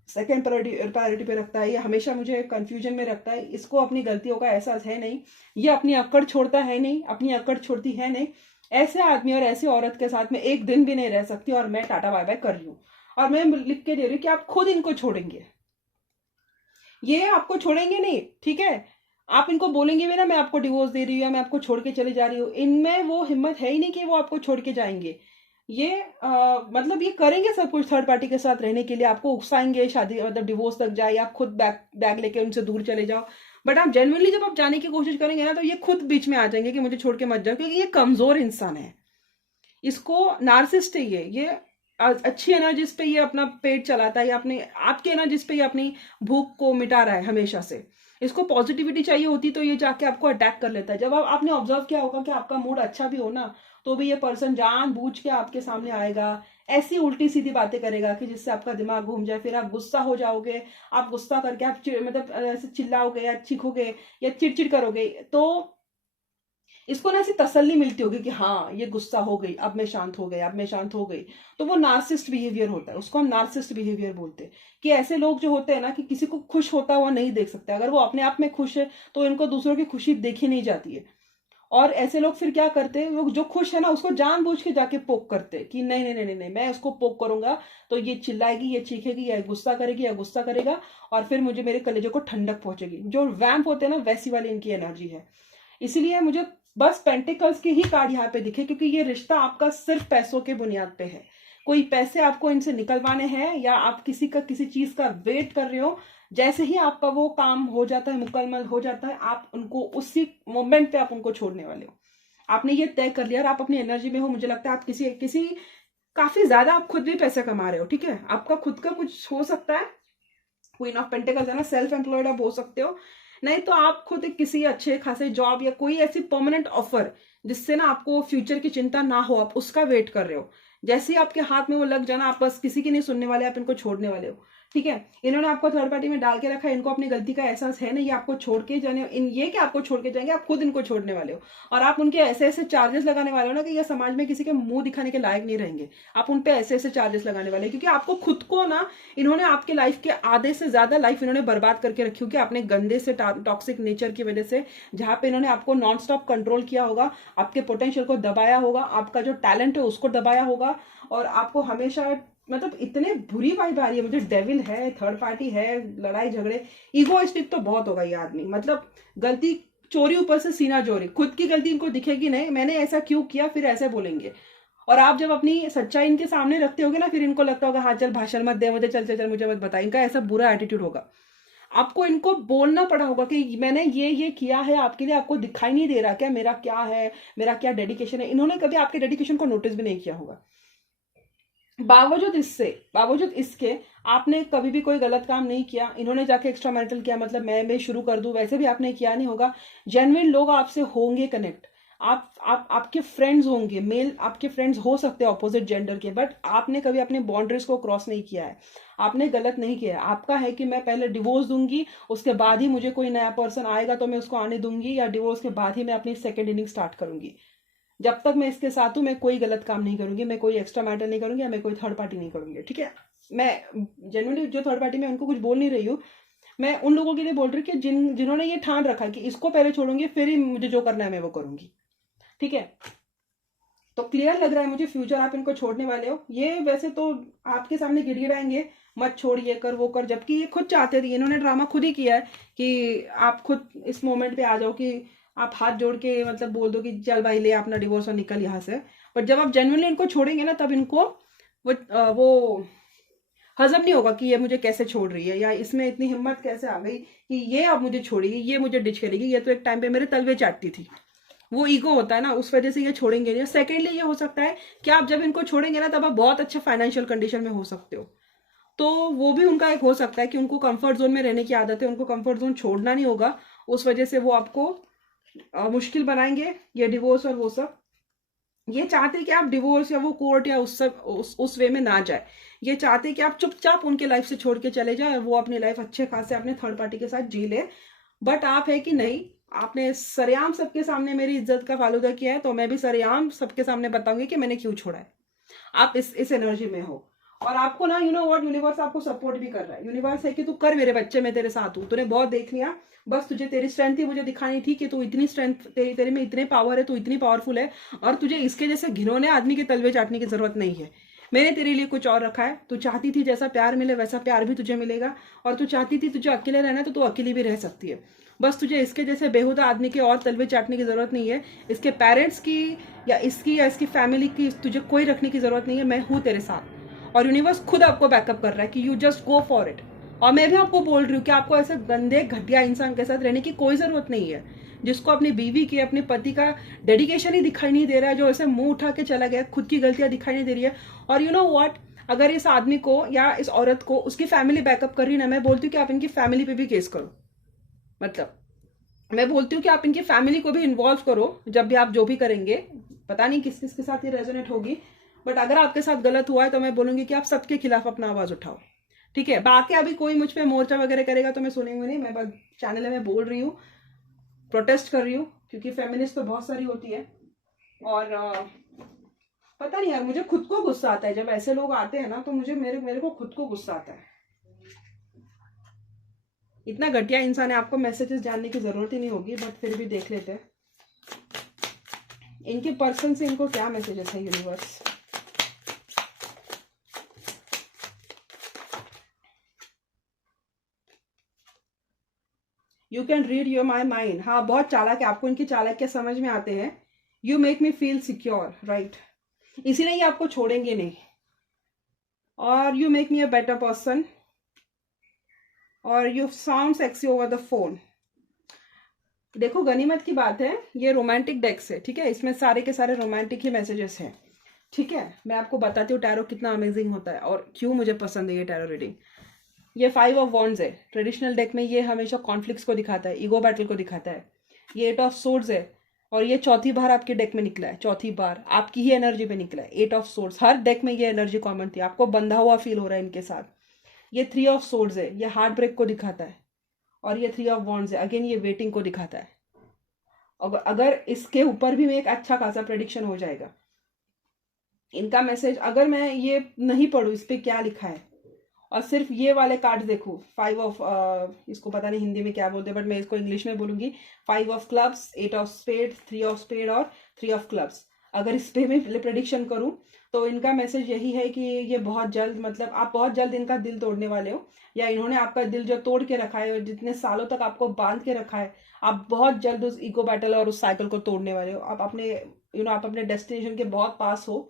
सेकेंड प्रायोरिटी पे रखता है, ये हमेशा मुझे कंफ्यूजन में रखता है, इसको अपनी गलतियों का एहसास है नहीं, ये अपनी अक्कड़ छोड़ता है नहीं, अपनी अक्कड़ छोड़ती है नहीं। ऐसे आदमी और ऐसी औरत के साथ में एक दिन भी नहीं रह सकती, और मैं टाटा बाय बाय कर रही हूँ। और मैं लिख के दे रही हूँ कि आप खुद इनको छोड़ेंगे, ये आपको छोड़ेंगे नहीं, ठीक है। आप इनको बोलेंगे भी ना मैं आपको डिवोर्स दे रही हूँ या मैं आपको छोड़ के चली जा रही हूँ, इनमें वो हिम्मत है ही नहीं कि वो आपको छोड़ के जाएंगे। ये मतलब ये करेंगे सब कुछ थर्ड पार्टी के साथ रहने के लिए, आपको उकसाएंगे, शादी मतलब डिवोर्स तक जाए, आप खुद बैग बैग लेके उनसे दूर चले जाओ। बट आप जेन्युइनली जब आप जाने की कोशिश करेंगे ना, तो ये खुद बीच में आ जाएंगे कि मुझे छोड़ के मत जाओ, क्योंकि ये कमजोर इंसान है, इसको नार्सिसिस्ट है ये अच्छी एनर्जीज पे ये अपना पेट चलाता है, अपने आपके एनर्जीज पे ये अपनी भूख को मिटा रहा है हमेशा से। इसको पॉजिटिविटी चाहिए होती तो ये जाके आपको अटैक कर लेता है। जब आपने ऑब्जर्व किया होगा कि आपका मूड अच्छा भी हो ना, तो भी ये पर्सन जानबूझ के आपके सामने आएगा, ऐसी उल्टी सीधी बातें करेगा कि जिससे आपका दिमाग घूम जाए, फिर आप गुस्सा हो जाओगे, आप गुस्सा करके आप मतलब ऐसे चिल्लाओगे या चीखोगे या चिड़चिड़ करोगे, तो इसको ना ऐसी तसल्ली मिलती होगी कि हाँ ये गुस्सा हो गई, अब मैं शांत हो गई, अब मैं शांत हो गई। तो वो नार्सिस्ट बिहेवियर होता है, उसको हम नार्सिस्ट बिहेवियर बोलते हैं। कि ऐसे लोग जो होते हैं ना, कि किसी को खुश होता हुआ नहीं देख सकते, अगर वो अपने आप में खुश है तो इनको दूसरों की खुशी देखी नहीं जाती है। और ऐसे लोग फिर क्या करते हैं, वो जो खुश है ना उसको जानबूझ के जाके पोक करते हैं कि नहीं नहीं नहीं नहीं नहीं, मैं उसको पोक करूंगा तो ये चिल्लाएगी, ये चीखेगी, या गुस्सा करेगी या गुस्सा करेगा, और फिर मुझे मेरे कलेजों को ठंडक पहुंचेगी। जो वैम्प होते हैं ना, वैसी वाली इनकी एनर्जी है। इसीलिए मुझे बस पेंटिकल्स के ही कार्ड यहाँ पे दिखे, क्योंकि ये रिश्ता आपका सिर्फ पैसों के बुनियाद पे है। कोई पैसे आपको इनसे निकलवाने हैं, या आप किसी का किसी चीज का वेट कर रहे हो, जैसे ही आपका वो काम हो जाता है, मुकम्मल हो जाता है, आप उनको उसी मोमेंट पे आप उनको छोड़ने वाले हो। आपने ये तय कर लिया और आप अपनी एनर्जी में हो। मुझे लगता है आप किसी किसी काफी ज्यादा आप खुद भी पैसे कमा रहे हो, ठीक है, आपका खुद का कुछ हो सकता है, क्वीन ऑफ पेंटिकल्स है ना, सेल्फ एम्प्लॉयड आप हो सकते हो। नहीं तो आप खुद एक किसी अच्छे खासे जॉब या कोई ऐसी परमानेंट ऑफर जिससे ना आपको फ्यूचर की चिंता ना हो, आप उसका वेट कर रहे हो। जैसे ही आपके हाथ में वो लग जाना, आप बस किसी की नहीं सुनने वाले, आप इनको छोड़ने वाले हो, ठीक है। इन्होंने आपको थर्ड पार्टी में डाल के रखा है, इनको अपनी गलती का एहसास है ना, ये आपको छोड़ के जाने, इन ये कि आपको छोड़ के जाएंगे, आप खुद इनको छोड़ने वाले हो। और आप उनके ऐसे ऐसे चार्जेस लगाने वाले हो ना, कि ये समाज में किसी के मुंह दिखाने के लायक नहीं रहेंगे। आप उन पे ऐसे ऐसे चार्जेस लगाने वाले, क्योंकि आपको खुद को ना, इन्होंने आपके लाइफ के आधे से ज्यादा लाइफ इन्होंने बर्बाद करके रखी होगी अपने गंदे से टॉक्सिक नेचर की वजह से, जहां पे इन्होंने आपको नॉन स्टॉप कंट्रोल किया होगा, आपके पोटेंशियल को दबाया होगा, आपका जो टैलेंट है उसको दबाया होगा, और आपको हमेशा मतलब इतने बुरी वाइब आ रही है मुझे, डेविल है, थर्ड पार्टी है, लड़ाई झगड़े, ईगोइस्टिक तो बहुत होगा ये आदमी। मतलब गलती चोरी, ऊपर से सीना चोरी, खुद की गलती इनको दिखेगी नहीं, मैंने ऐसा क्यों किया, फिर ऐसे बोलेंगे। और आप जब अपनी सच्चाई इनके सामने रखते होगे ना, फिर इनको लगता होगा हाँ चल भाषण मत दे मुझे, चल चल चल मुझे मत बता। इनका ऐसा बुरा एटीट्यूड होगा। आपको इनको बोलना पड़ा होगा कि मैंने ये किया है आपके लिए, आपको दिखाई नहीं दे रहा क्या मेरा क्या है, मेरा क्या डेडिकेशन है। इन्होंने कभी आपके डेडिकेशन को नोटिस भी नहीं किया होगा। बावजूद इसके आपने कभी भी कोई गलत काम नहीं किया। इन्होंने जाके एक्स्ट्रा मैरिटल किया, मतलब मैं शुरू कर दूं, वैसे भी आपने किया नहीं होगा। जेन्युइन लोग आपसे होंगे कनेक्ट, आपके फ्रेंड्स होंगे, मेल आपके फ्रेंड्स हो सकते हैं ऑपोजिट जेंडर के, बट आपने कभी अपने बाउंड्रीज को क्रॉस नहीं किया है, आपने गलत नहीं किया है। आपका है कि मैं पहले डिवोर्स दूंगी, उसके बाद ही मुझे कोई नया पर्सन आएगा तो मैं उसको आने दूंगी, या डिवोर्स के बाद ही मैं अपनी सेकेंड इनिंग स्टार्ट करूंगी। जब तक मैं इसके साथ हूं, मैं कोई गलत काम नहीं करूंगी, मैं कोई एक्स्ट्रा मैटर नहीं करूंगी, या मैं कोई थर्ड पार्टी नहीं करूंगी, ठीक है। मैं जेन्युइनली जो थर्ड पार्टी में उनको कुछ बोल नहीं रही हूँ, मैं उन लोगों के लिए बोल रही हूँ कि जिन्होंने ये ठान रखा कि इसको पहले छोड़ूंगी, फिर ही मुझे जो करना है मैं वो करूंगी, ठीक है। तो क्लियर लग रहा है मुझे, फ्यूचर आप इनको छोड़ने वाले हो। ये वैसे तो आपके सामने गिड़गिड़ाएंगे मत छोड़, ये कर वो कर, जबकि ये खुद चाहते थे, इन्होंने ड्रामा खुद ही किया है कि आप खुद इस मोमेंट पे आ जाओ कि आप हाथ जोड़ के मतलब बोल दो कि चल भाई ले अपना डिवोर्स और निकल यहाँ से। बट जब आप जेन्युइनली इनको छोड़ेंगे ना, तब इनको वो हजम नहीं होगा कि ये मुझे कैसे छोड़ रही है, या इसमें इतनी हिम्मत कैसे आ गई कि ये अब मुझे छोड़ेगी, ये मुझे डिच करेगी, ये तो एक टाइम पे मेरे तलवे चाटती थी। वो ईगो होता है ना, उस वजह से ये छोड़ेंगे नहीं। सेकेंडली ये हो सकता है कि आप जब इनको छोड़ेंगे ना, तब आप बहुत अच्छे फाइनेंशियल कंडीशन में हो सकते हो, तो वो भी उनका एक हो सकता है कि उनको कंफर्ट जोन में रहने की आदत है, उनको कंफर्ट जोन छोड़ना नहीं होगा, उस वजह से वो आपको मुश्किल बनाएंगे, ये डिवोर्स और वो सब। ये चाहते कि आप डिवोर्स या वो कोर्ट या उस सब उस वे में ना जाए। ये चाहते कि आप चुपचाप उनके लाइफ से छोड़ के चले जाए, वो अपनी लाइफ अच्छे खासे अपने थर्ड पार्टी के साथ जी ले। बट आप है कि नहीं, आपने सरेआम सबके सामने मेरी इज्जत का फालूदा किया है, तो मैं भी सरेआम सबके सामने बताऊंगी कि मैंने क्यों छोड़ा है। आप इस एनर्जी में हो, और आपको ना, यू नो व्हाट, यूनिवर्स आपको सपोर्ट भी कर रहा है। यूनिवर्स है कि तू कर मेरे बच्चे, मैं तेरे साथ हूँ, तूने बहुत देख लिया, बस तुझे तेरी स्ट्रेंथ ही मुझे दिखानी थी कि तू इतनी स्ट्रेंथ, तेरे में इतने पावर है, तू इतनी पावरफुल है, और तुझे इसके जैसे घिनौने आदमी के तलवे चाटने की जरूरत नहीं है। मैंने तेरे लिए कुछ और रखा है। तू चाहती थी जैसा प्यार मिले वैसा प्यार भी तुझे मिलेगा, और तू चाहती थी तुझे अकेले रहना तो तू अकेली भी रह सकती है। बस तुझे इसके जैसे बेहुदा आदमी के और तलवे चाटने की जरूरत नहीं है। इसके पेरेंट्स की या इसकी या इसकी फैमिली की तुझे कोई रखने की जरूरत नहीं है। मैं हूं तेरे साथ, और यूनिवर्स खुद आपको बैकअप कर रहा है कि you just go for it. और मैं भी आपको बोल रही हूँ कि आपको ऐसे गंदे घटिया इंसान के साथ रहने की कोई जरूरत नहीं है, जिसको अपनी बीवी की, अपने पति का डेडिकेशन ही दिखाई नहीं दे रहा है, जो ऐसे मुंह उठा के चला गया, खुद की गलतियां दिखाई नहीं दे रही है। और यू नो व्हाट, अगर इस आदमी को या इस औरत को उसकी फैमिली बैकअप कर रही ना, मैं बोलती हूँ कि आप इनकी फैमिली पे भी केस करो। मतलब मैं बोलती हूँ कि आप इनकी फैमिली को भी इन्वॉल्व करो जब भी आप जो भी करेंगे। पता नहीं किस किस के साथ ये रेजोनेट होगी, बट अगर आपके साथ गलत हुआ है तो मैं बोलूंगी कि आप सबके खिलाफ अपना आवाज उठाओ, ठीक है। बाकी अभी कोई मुझ पे मोर्चा वगैरह करेगा तो मैं सुनेंगे नहीं। मैं बस चैनल में बोल रही हूँ, प्रोटेस्ट कर रही हूँ, क्योंकि फेमिनिस्ट तो बहुत सारी होती है। और पता नहीं यार, मुझे खुद को गुस्सा आता है जब ऐसे लोग आते हैं ना, तो मुझे मेरे को खुद को गुस्सा आता है। इतना घटिया इंसान है, आपको मैसेजेस जानने की जरूरत ही नहीं होगी, बट फिर भी देख लेते हैं इनके पर्सन से इनको क्या मैसेजेस है universe. You can read your my mind. हाँ, बहुत चालाक है, आपको इनकी चालाकियां समझ में आते हैं। You make me feel secure, right, इसीलिए ये आपको छोड़ेंगे नहीं। और you make me a better person, और you sound sexy over the phone. देखो गनीमत की बात है, ये रोमांटिक डेक्स है, ठीक है, इसमें सारे के सारे रोमांटिक ही मैसेजेस हैं, ठीक है। मैं आपको बताती हूँ टैरो कितना अमेजिंग होता है और क्यों मुझे पसंद है ये टैरो रीडिंग। ये 5 ऑफ वॉन्ड्स है, ट्रेडिशनल डेक में ये हमेशा कॉन्फ्लिक्ट्स को दिखाता है, ईगो बैटल को दिखाता है। ये 8 ऑफ सोर्ड्स है, और ये चौथी बार आपके डेक में निकला है, चौथी बार आपकी ही एनर्जी पे निकला है 8 ऑफ सोर्ड्स। हर डेक में ये एनर्जी कॉमन थी, आपको बंधा हुआ फील हो रहा है इनके साथ। ये 3 ऑफ सोर्ड्स है, ये हार्ट ब्रेक को दिखाता है, और ये 3 ऑफ वॉन्ड्स है, अगेन ये वेटिंग को दिखाता है। अगर इसके ऊपर भी मैं एक अच्छा खासा प्रेडिक्शन हो जाएगा इनका मैसेज, अगर मैं ये नहीं पढ़ू इस पे क्या लिखा है और सिर्फ ये वाले कार्ड देखूं, 5 ऑफ, इसको पता नहीं हिंदी में क्या बोलते हैं, बट मैं इसको इंग्लिश में बोलूंगी, 5 of clubs, 8 of spade, 3 of spade और 3 ऑफ क्लब्स। अगर इस पे मैं प्रेडिक्शन करूं तो इनका मैसेज यही है कि ये बहुत जल्द, मतलब आप बहुत जल्द इनका दिल तोड़ने वाले हो, या इन्होंने आपका दिल जो तोड़ के रखा है और जितने सालों तक आपको बांध के रखा है, आप बहुत जल्द उस ईगो बैटल और उस साइकिल को तोड़ने वाले हो। आप अपने आप अपने डेस्टिनेशन के बहुत पास हो।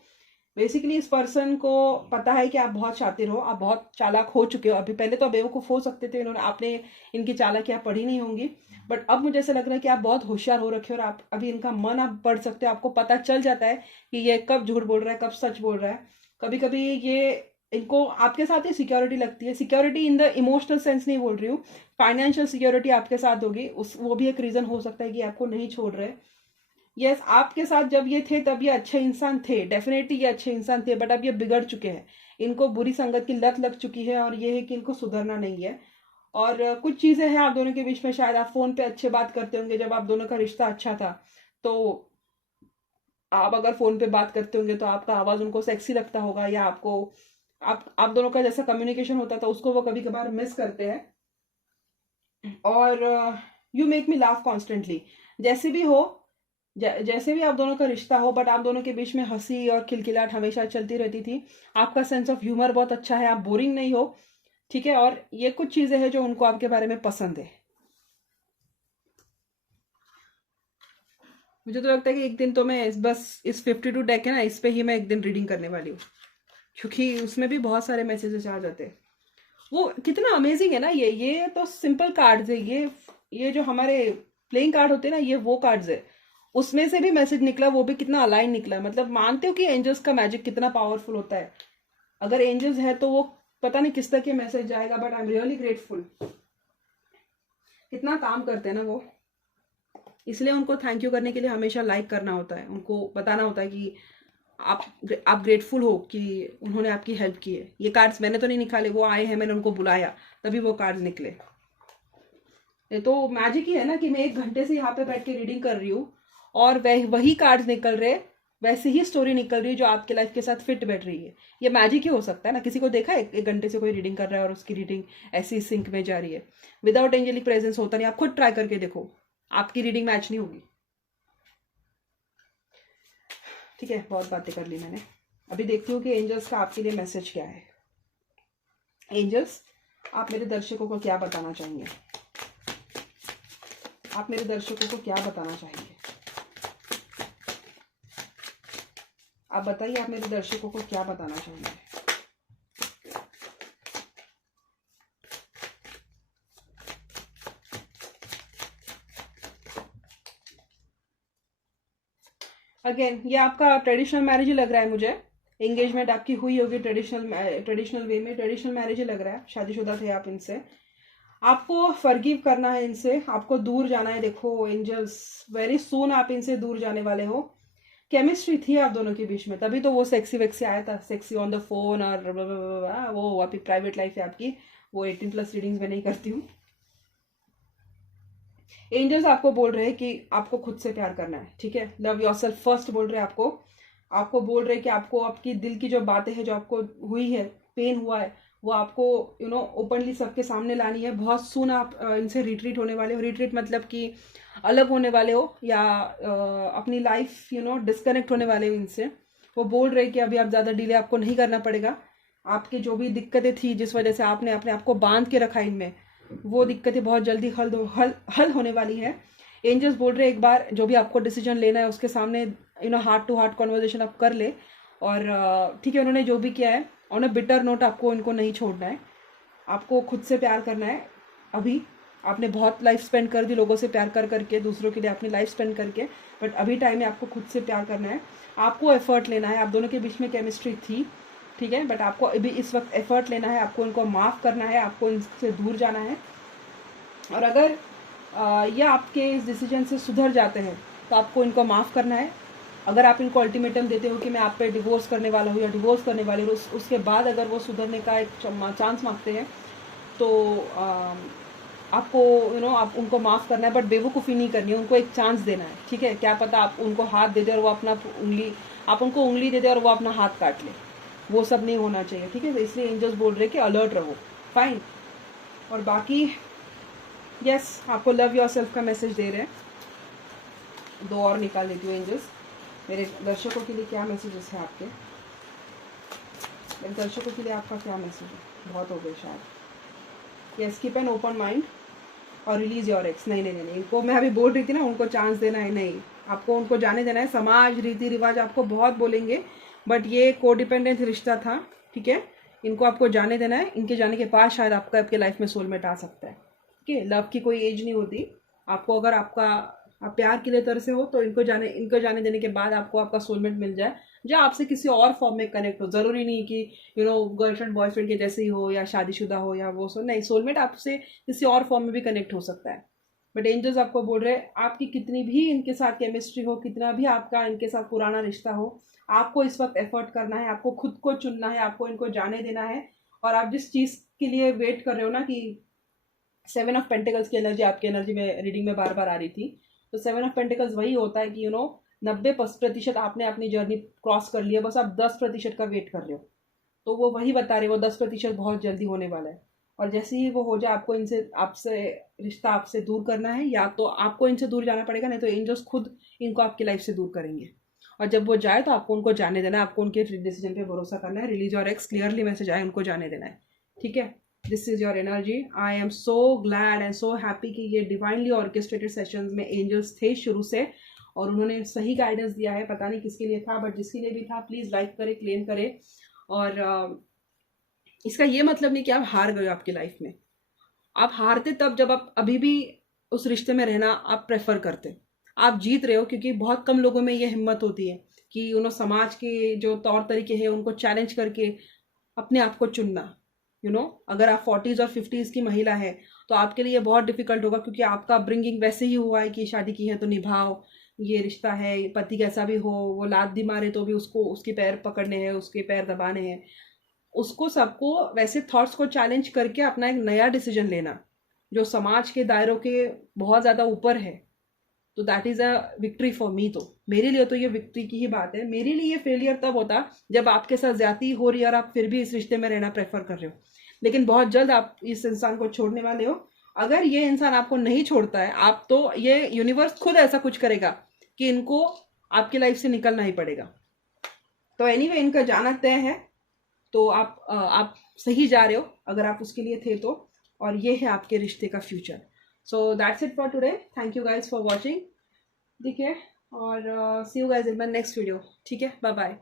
बेसिकली इस पर्सन को पता है कि आप बहुत शातिर हो, आप बहुत चालाक हो चुके हो। अभी पहले तो आप बेवकूफ हो सकते थे, इन्होंने आपने इनकी चालाकियां पढ़ी नहीं होंगी, बट अब मुझे ऐसा लग रहा है कि आप बहुत होशियार हो रखे हो, और आप अभी इनका मन आप पढ़ सकते हो। आपको पता चल जाता है कि ये कब झूठ बोल रहा है, कब सच बोल रहा है। कभी कभी ये इनको आपके साथ ही सिक्योरिटी लगती है, security in the emotional sense नहीं बोल रही हूँ, फाइनेंशियल सिक्योरिटी आपके साथ होगी, उस वो भी एक रीजन हो सकता है कि आपको नहीं छोड़ रहे। यस, आपके साथ जब ये थे तब ये अच्छे इंसान थे, डेफिनेटली ये अच्छे इंसान थे, बट अब ये बिगड़ चुके हैं, इनको बुरी संगत की लत लग चुकी है, और ये है कि इनको सुधरना नहीं है। और कुछ चीजें हैं आप दोनों के बीच में, शायद आप फोन पे अच्छे बात करते होंगे जब आप दोनों का रिश्ता अच्छा था, तो आप अगर फोन पे बात करते होंगे तो आपका आवाज उनको सेक्सी लगता होगा, या आपको आप दोनों का जैसा कम्युनिकेशन होता था उसको वो कभी कभार मिस करते हैं। और you make me laugh constantly. जैसे भी हो, जैसे भी आप दोनों का रिश्ता हो, बट आप दोनों के बीच में हंसी और खिलखिलाहट हमेशा चलती रहती थी। आपका सेंस ऑफ ह्यूमर बहुत अच्छा है, आप बोरिंग नहीं हो, ठीक है। और ये कुछ चीजें हैं जो उनको आपके बारे में पसंद है। मुझे तो लगता है कि एक दिन तो मैं बस इस 52 डेक है ना, इस पे ही मैं एक दिन रीडिंग करने वाली हूँ, क्योंकि उसमें भी बहुत सारे मैसेजेस आ जाते हैं। वो कितना अमेजिंग है ना, ये तो सिंपल कार्ड्स है, ये जो हमारे प्लेइंग कार्ड होते हैं ना, ये वो कार्ड्स है, उसमें से भी मैसेज निकला, वो भी कितना अलाइन निकला। मतलब मानते हो कि एंजल्स का मैजिक कितना पावरफुल होता है। अगर एंजल्स है तो वो पता नहीं किस तक ये मैसेज जाएगा, but I am really grateful. कितना काम करते हैं ना वो, इसलिए उनको थैंक यू करने के लिए हमेशा लाइक करना होता है, उनको बताना होता है कि आप ग्रेटफुल हो कि उन्होंने आपकी हेल्प की है। ये कार्ड्स मैंने तो नहीं निकाले, वो आए हैं, मैंने उनको बुलाया तभी वो कार्ड्स निकले। ये तो मैजिक ही है ना कि मैं 1 घंटे से यहाँ पे बैठ के रीडिंग कर रही हूँ और वही कार्ड्स निकल रहे वैसी ही स्टोरी निकल रही है जो आपके लाइफ के साथ फिट बैठ रही है। ये मैजिक ही हो सकता है ना। किसी को देखा है एक घंटे से कोई रीडिंग कर रहा है और उसकी रीडिंग ऐसी सिंक में जा रही है? विदाउट एंजेलिक प्रेजेंस होता नहीं। आप खुद ट्राई करके देखो, आपकी रीडिंग मैच नहीं होगी। ठीक है, बहुत बातें कर ली मैंने। अभी देखती हूँ कि एंजल्स का आपके लिए मैसेज क्या है। एंजल्स, आप मेरे दर्शकों को क्या बताना चाहेंगे? आप मेरे दर्शकों को क्या बताना चाहेंगे? आप बताइए, आप मेरे दर्शकों को क्या बताना चाहेंगे? अगेन ये आपका ट्रेडिशनल मैरिज ही लग रहा है मुझे। एंगेजमेंट आपकी हुई होगी ट्रेडिशनल वे में, ट्रेडिशनल मैरिज ही लग रहा है। शादीशुदा थे आप इनसे, आपको फॉरगिव करना है इनसे, आपको दूर जाना है। देखो एंजल्स, वेरी सून आप इनसे दूर जाने वाले हो। केमिस्ट्री थी आप दोनों के बीच में, तभी तो वो सेक्सी वेक्सी आया था, सेक्सी ऑन द फोन और वो आपकी प्राइवेट लाइफ है आपकी, वो 18+ रीडिंग्स में नहीं करती हूँ। एंजल्स आपको बोल रहे हैं कि आपको खुद से प्यार करना है। ठीक है, लव योरसेल्फ फर्स्ट बोल रहे हैं आपको बोल रहे हैं कि आपको आपकी दिल की जो बातें हैं, जो आपको हुई है, पेन हुआ है, वो आपको ओपनली सबके सामने लानी है। बहुत सून आप इनसे रिट्रीट होने वाले हो। रिट्रीट मतलब कि अलग होने वाले हो, या अपनी लाइफ डिस्कनेक्ट होने वाले हो इनसे। वो बोल रहे कि अभी आप ज़्यादा डिले आपको नहीं करना पड़ेगा। आपकी जो भी दिक्कतें थी, जिस वजह से आपने अपने आप को बांध के रखा इनमें, वो दिक्कतें बहुत जल्दी हल होने वाली है। एंजल्स बोल रहे हैं एक बार जो भी आपको डिसीजन लेना है उसके सामने हार्ट टू हार्ट कॉन्वर्जेशन आप कर ले। और ठीक है, उन्होंने जो भी किया है ऑन अ बिटर नोट आपको इनको नहीं छोड़ना है। आपको खुद से प्यार करना है। अभी आपने बहुत लाइफ स्पेंड कर दी लोगों से प्यार कर करके, दूसरों के लिए अपनी लाइफ स्पेंड करके, बट अभी टाइम है आपको खुद से प्यार करना है। आपको एफर्ट लेना है। आप दोनों के बीच में केमिस्ट्री थी, ठीक है, बट आपको अभी इस वक्त एफर्ट लेना है। आपको इनको माफ़ करना है, आपको इनसे दूर जाना है। और अगर ये आपके इस डिसीजन से सुधर जाते हैं तो आपको इनको माफ़ करना है। अगर आप इनको अल्टीमेटम देते हो कि मैं आप पे डिवोर्स करने वाला हूँ या डिवोर्स करने वाली हूँ, उसके बाद अगर वो सुधरने का एक चांस मांगते हैं तो आपको आप उनको माफ़ करना है, बट बेवकूफ़ी नहीं करनी है, उनको एक चांस देना है। ठीक है, क्या पता आप उनको हाथ दे दे और वो आप उनको उंगली दे दे और वो अपना हाथ काट ले। वो सब नहीं होना चाहिए। ठीक है, तो इसलिए एंजल्स बोल रहे हैं कि अलर्ट रहो। फाइन। और बाकी यस, आपको लव योरसेल्फ का मैसेज दे रहे हैं। दो और निकाल लेती हूँ एंजल्स। मेरे दर्शकों के लिए क्या मैसेजेस है आपके? मेरे दर्शकों के लिए आपका क्या मैसेज है? बहुत हो गए शायद। Yes, keep an open mind और रिलीज योर एक्स। नहीं, इनको मैं अभी बोल रही थी ना, उनको चांस देना है। नहीं, आपको उनको जाने देना है। समाज रीति रिवाज आपको बहुत बोलेंगे, बट ये कोडिपेंडेंट रिश्ता था। ठीक है, इनको आपको जाने देना है। इनके जाने के बाद शायद आपके लाइफ में सोलमेट आ सकता है। ठीक है, लव की कोई एज नहीं होती। आपको अगर आप प्यार के लिए तरसे हो तो इनको जाने देने के बाद आपको आपका सोलमेट मिल जाए, जो आपसे किसी और फॉर्म में कनेक्ट हो। ज़रूरी नहीं कि गर्लफ्रेंड बॉयफ्रेंड के जैसे ही हो या शादीशुदा हो या वो नहीं, सोलमेट आपसे किसी और फॉर्म में भी कनेक्ट हो सकता है। बट एंजल्स आपको बोल रहे हैं, आपकी कितनी भी इनके साथ केमिस्ट्री हो, कितना भी आपका इनके साथ पुराना रिश्ता हो, आपको इस वक्त एफर्ट करना है। आपको खुद को चुनना है, आपको इनको जाने देना है। और आप जिस चीज़ के लिए वेट कर रहे हो ना, कि 7 ऑफ पेंटिकल्स की एनर्जी आपकी एनर्जी में रीडिंग में बार बार आ रही थी, तो 7 ऑफ पेंटिकल्स वही होता है कि 90% आपने अपनी जर्नी क्रॉस कर लिया, बस आप 10% का वेट कर रहे हो। तो वो वही बता रहे, वो 10% बहुत जल्दी होने वाला है। और जैसे ही वो हो जाए, आपको आपसे रिश्ता आपसे दूर करना है, या तो आपको इनसे दूर जाना पड़ेगा, नहीं तो एंजल्स खुद इनको आपकी लाइफ से दूर करेंगे। और जब वो जाए तो आपको उनको जाने देना है। आपको उनके डिसीजन पे भरोसा करना है। रिलीज और एक्स क्लियरली मैसेज आए, उनको जाने देना है। ठीक है, this is your energy. I am so glad and so happy कि ये डिवाइनली ऑर्केस्ट्रेटेड सेशंस में एंजल्स थे शुरू से, और उन्होंने सही गाइडेंस दिया है। पता नहीं किसके लिए था, बट जिसके लिए भी था, प्लीज़ लाइक करें, क्लेम करें। और इसका ये मतलब नहीं कि आप हार गए आपकी लाइफ में। आप हारते तब जब आप अभी भी उस रिश्ते में रहना आप प्रेफर करते। आप जीत रहे हो क्योंकि बहुत कम लोगों में ये हिम्मत होती है कि समाज के जो तौर तरीके हैं उनको चैलेंज करके अपने आप को चुनना। अगर आप 40s और 50s की महिला है तो आपके लिए बहुत डिफिकल्ट होगा, क्योंकि आपका अपब्रिंगिंग वैसे ही हुआ है कि शादी की है तो निभाओ, ये रिश्ता है, पति कैसा भी हो, वो लात भी मारे तो भी उसको उसके पैर पकड़ने हैं, उसके पैर दबाने हैं। उसको सबको वैसे थॉट्स को चैलेंज करके अपना एक नया डिसीजन लेना जो समाज के दायरों के बहुत ज़्यादा ऊपर है, तो that is a victory for me. तो मेरे लिए तो ये विक्ट्री की ही बात है। मेरे लिए फेलियर तब होता जब आपके साथ ज्यादती हो रही है और आप फिर भी इस रिश्ते में रहना प्रेफर कर रहे हो, लेकिन बहुत जल्द आप इस इंसान को छोड़ने वाले हो। अगर ये इंसान आपको नहीं छोड़ता है, आप तो ये यूनिवर्स खुद ऐसा कुछ करेगा कि इनको आपकी लाइफ से निकलना ही पड़ेगा। तो एनीवे इनका जाना तय है। तो आप सही जा रहे हो अगर आप उसके लिए थे तो, और ये है आपके रिश्ते का future. So that's it for today. Thank you guys for watching. ठीक है, और see you guys in my next video. ठीक है, बाय बाय।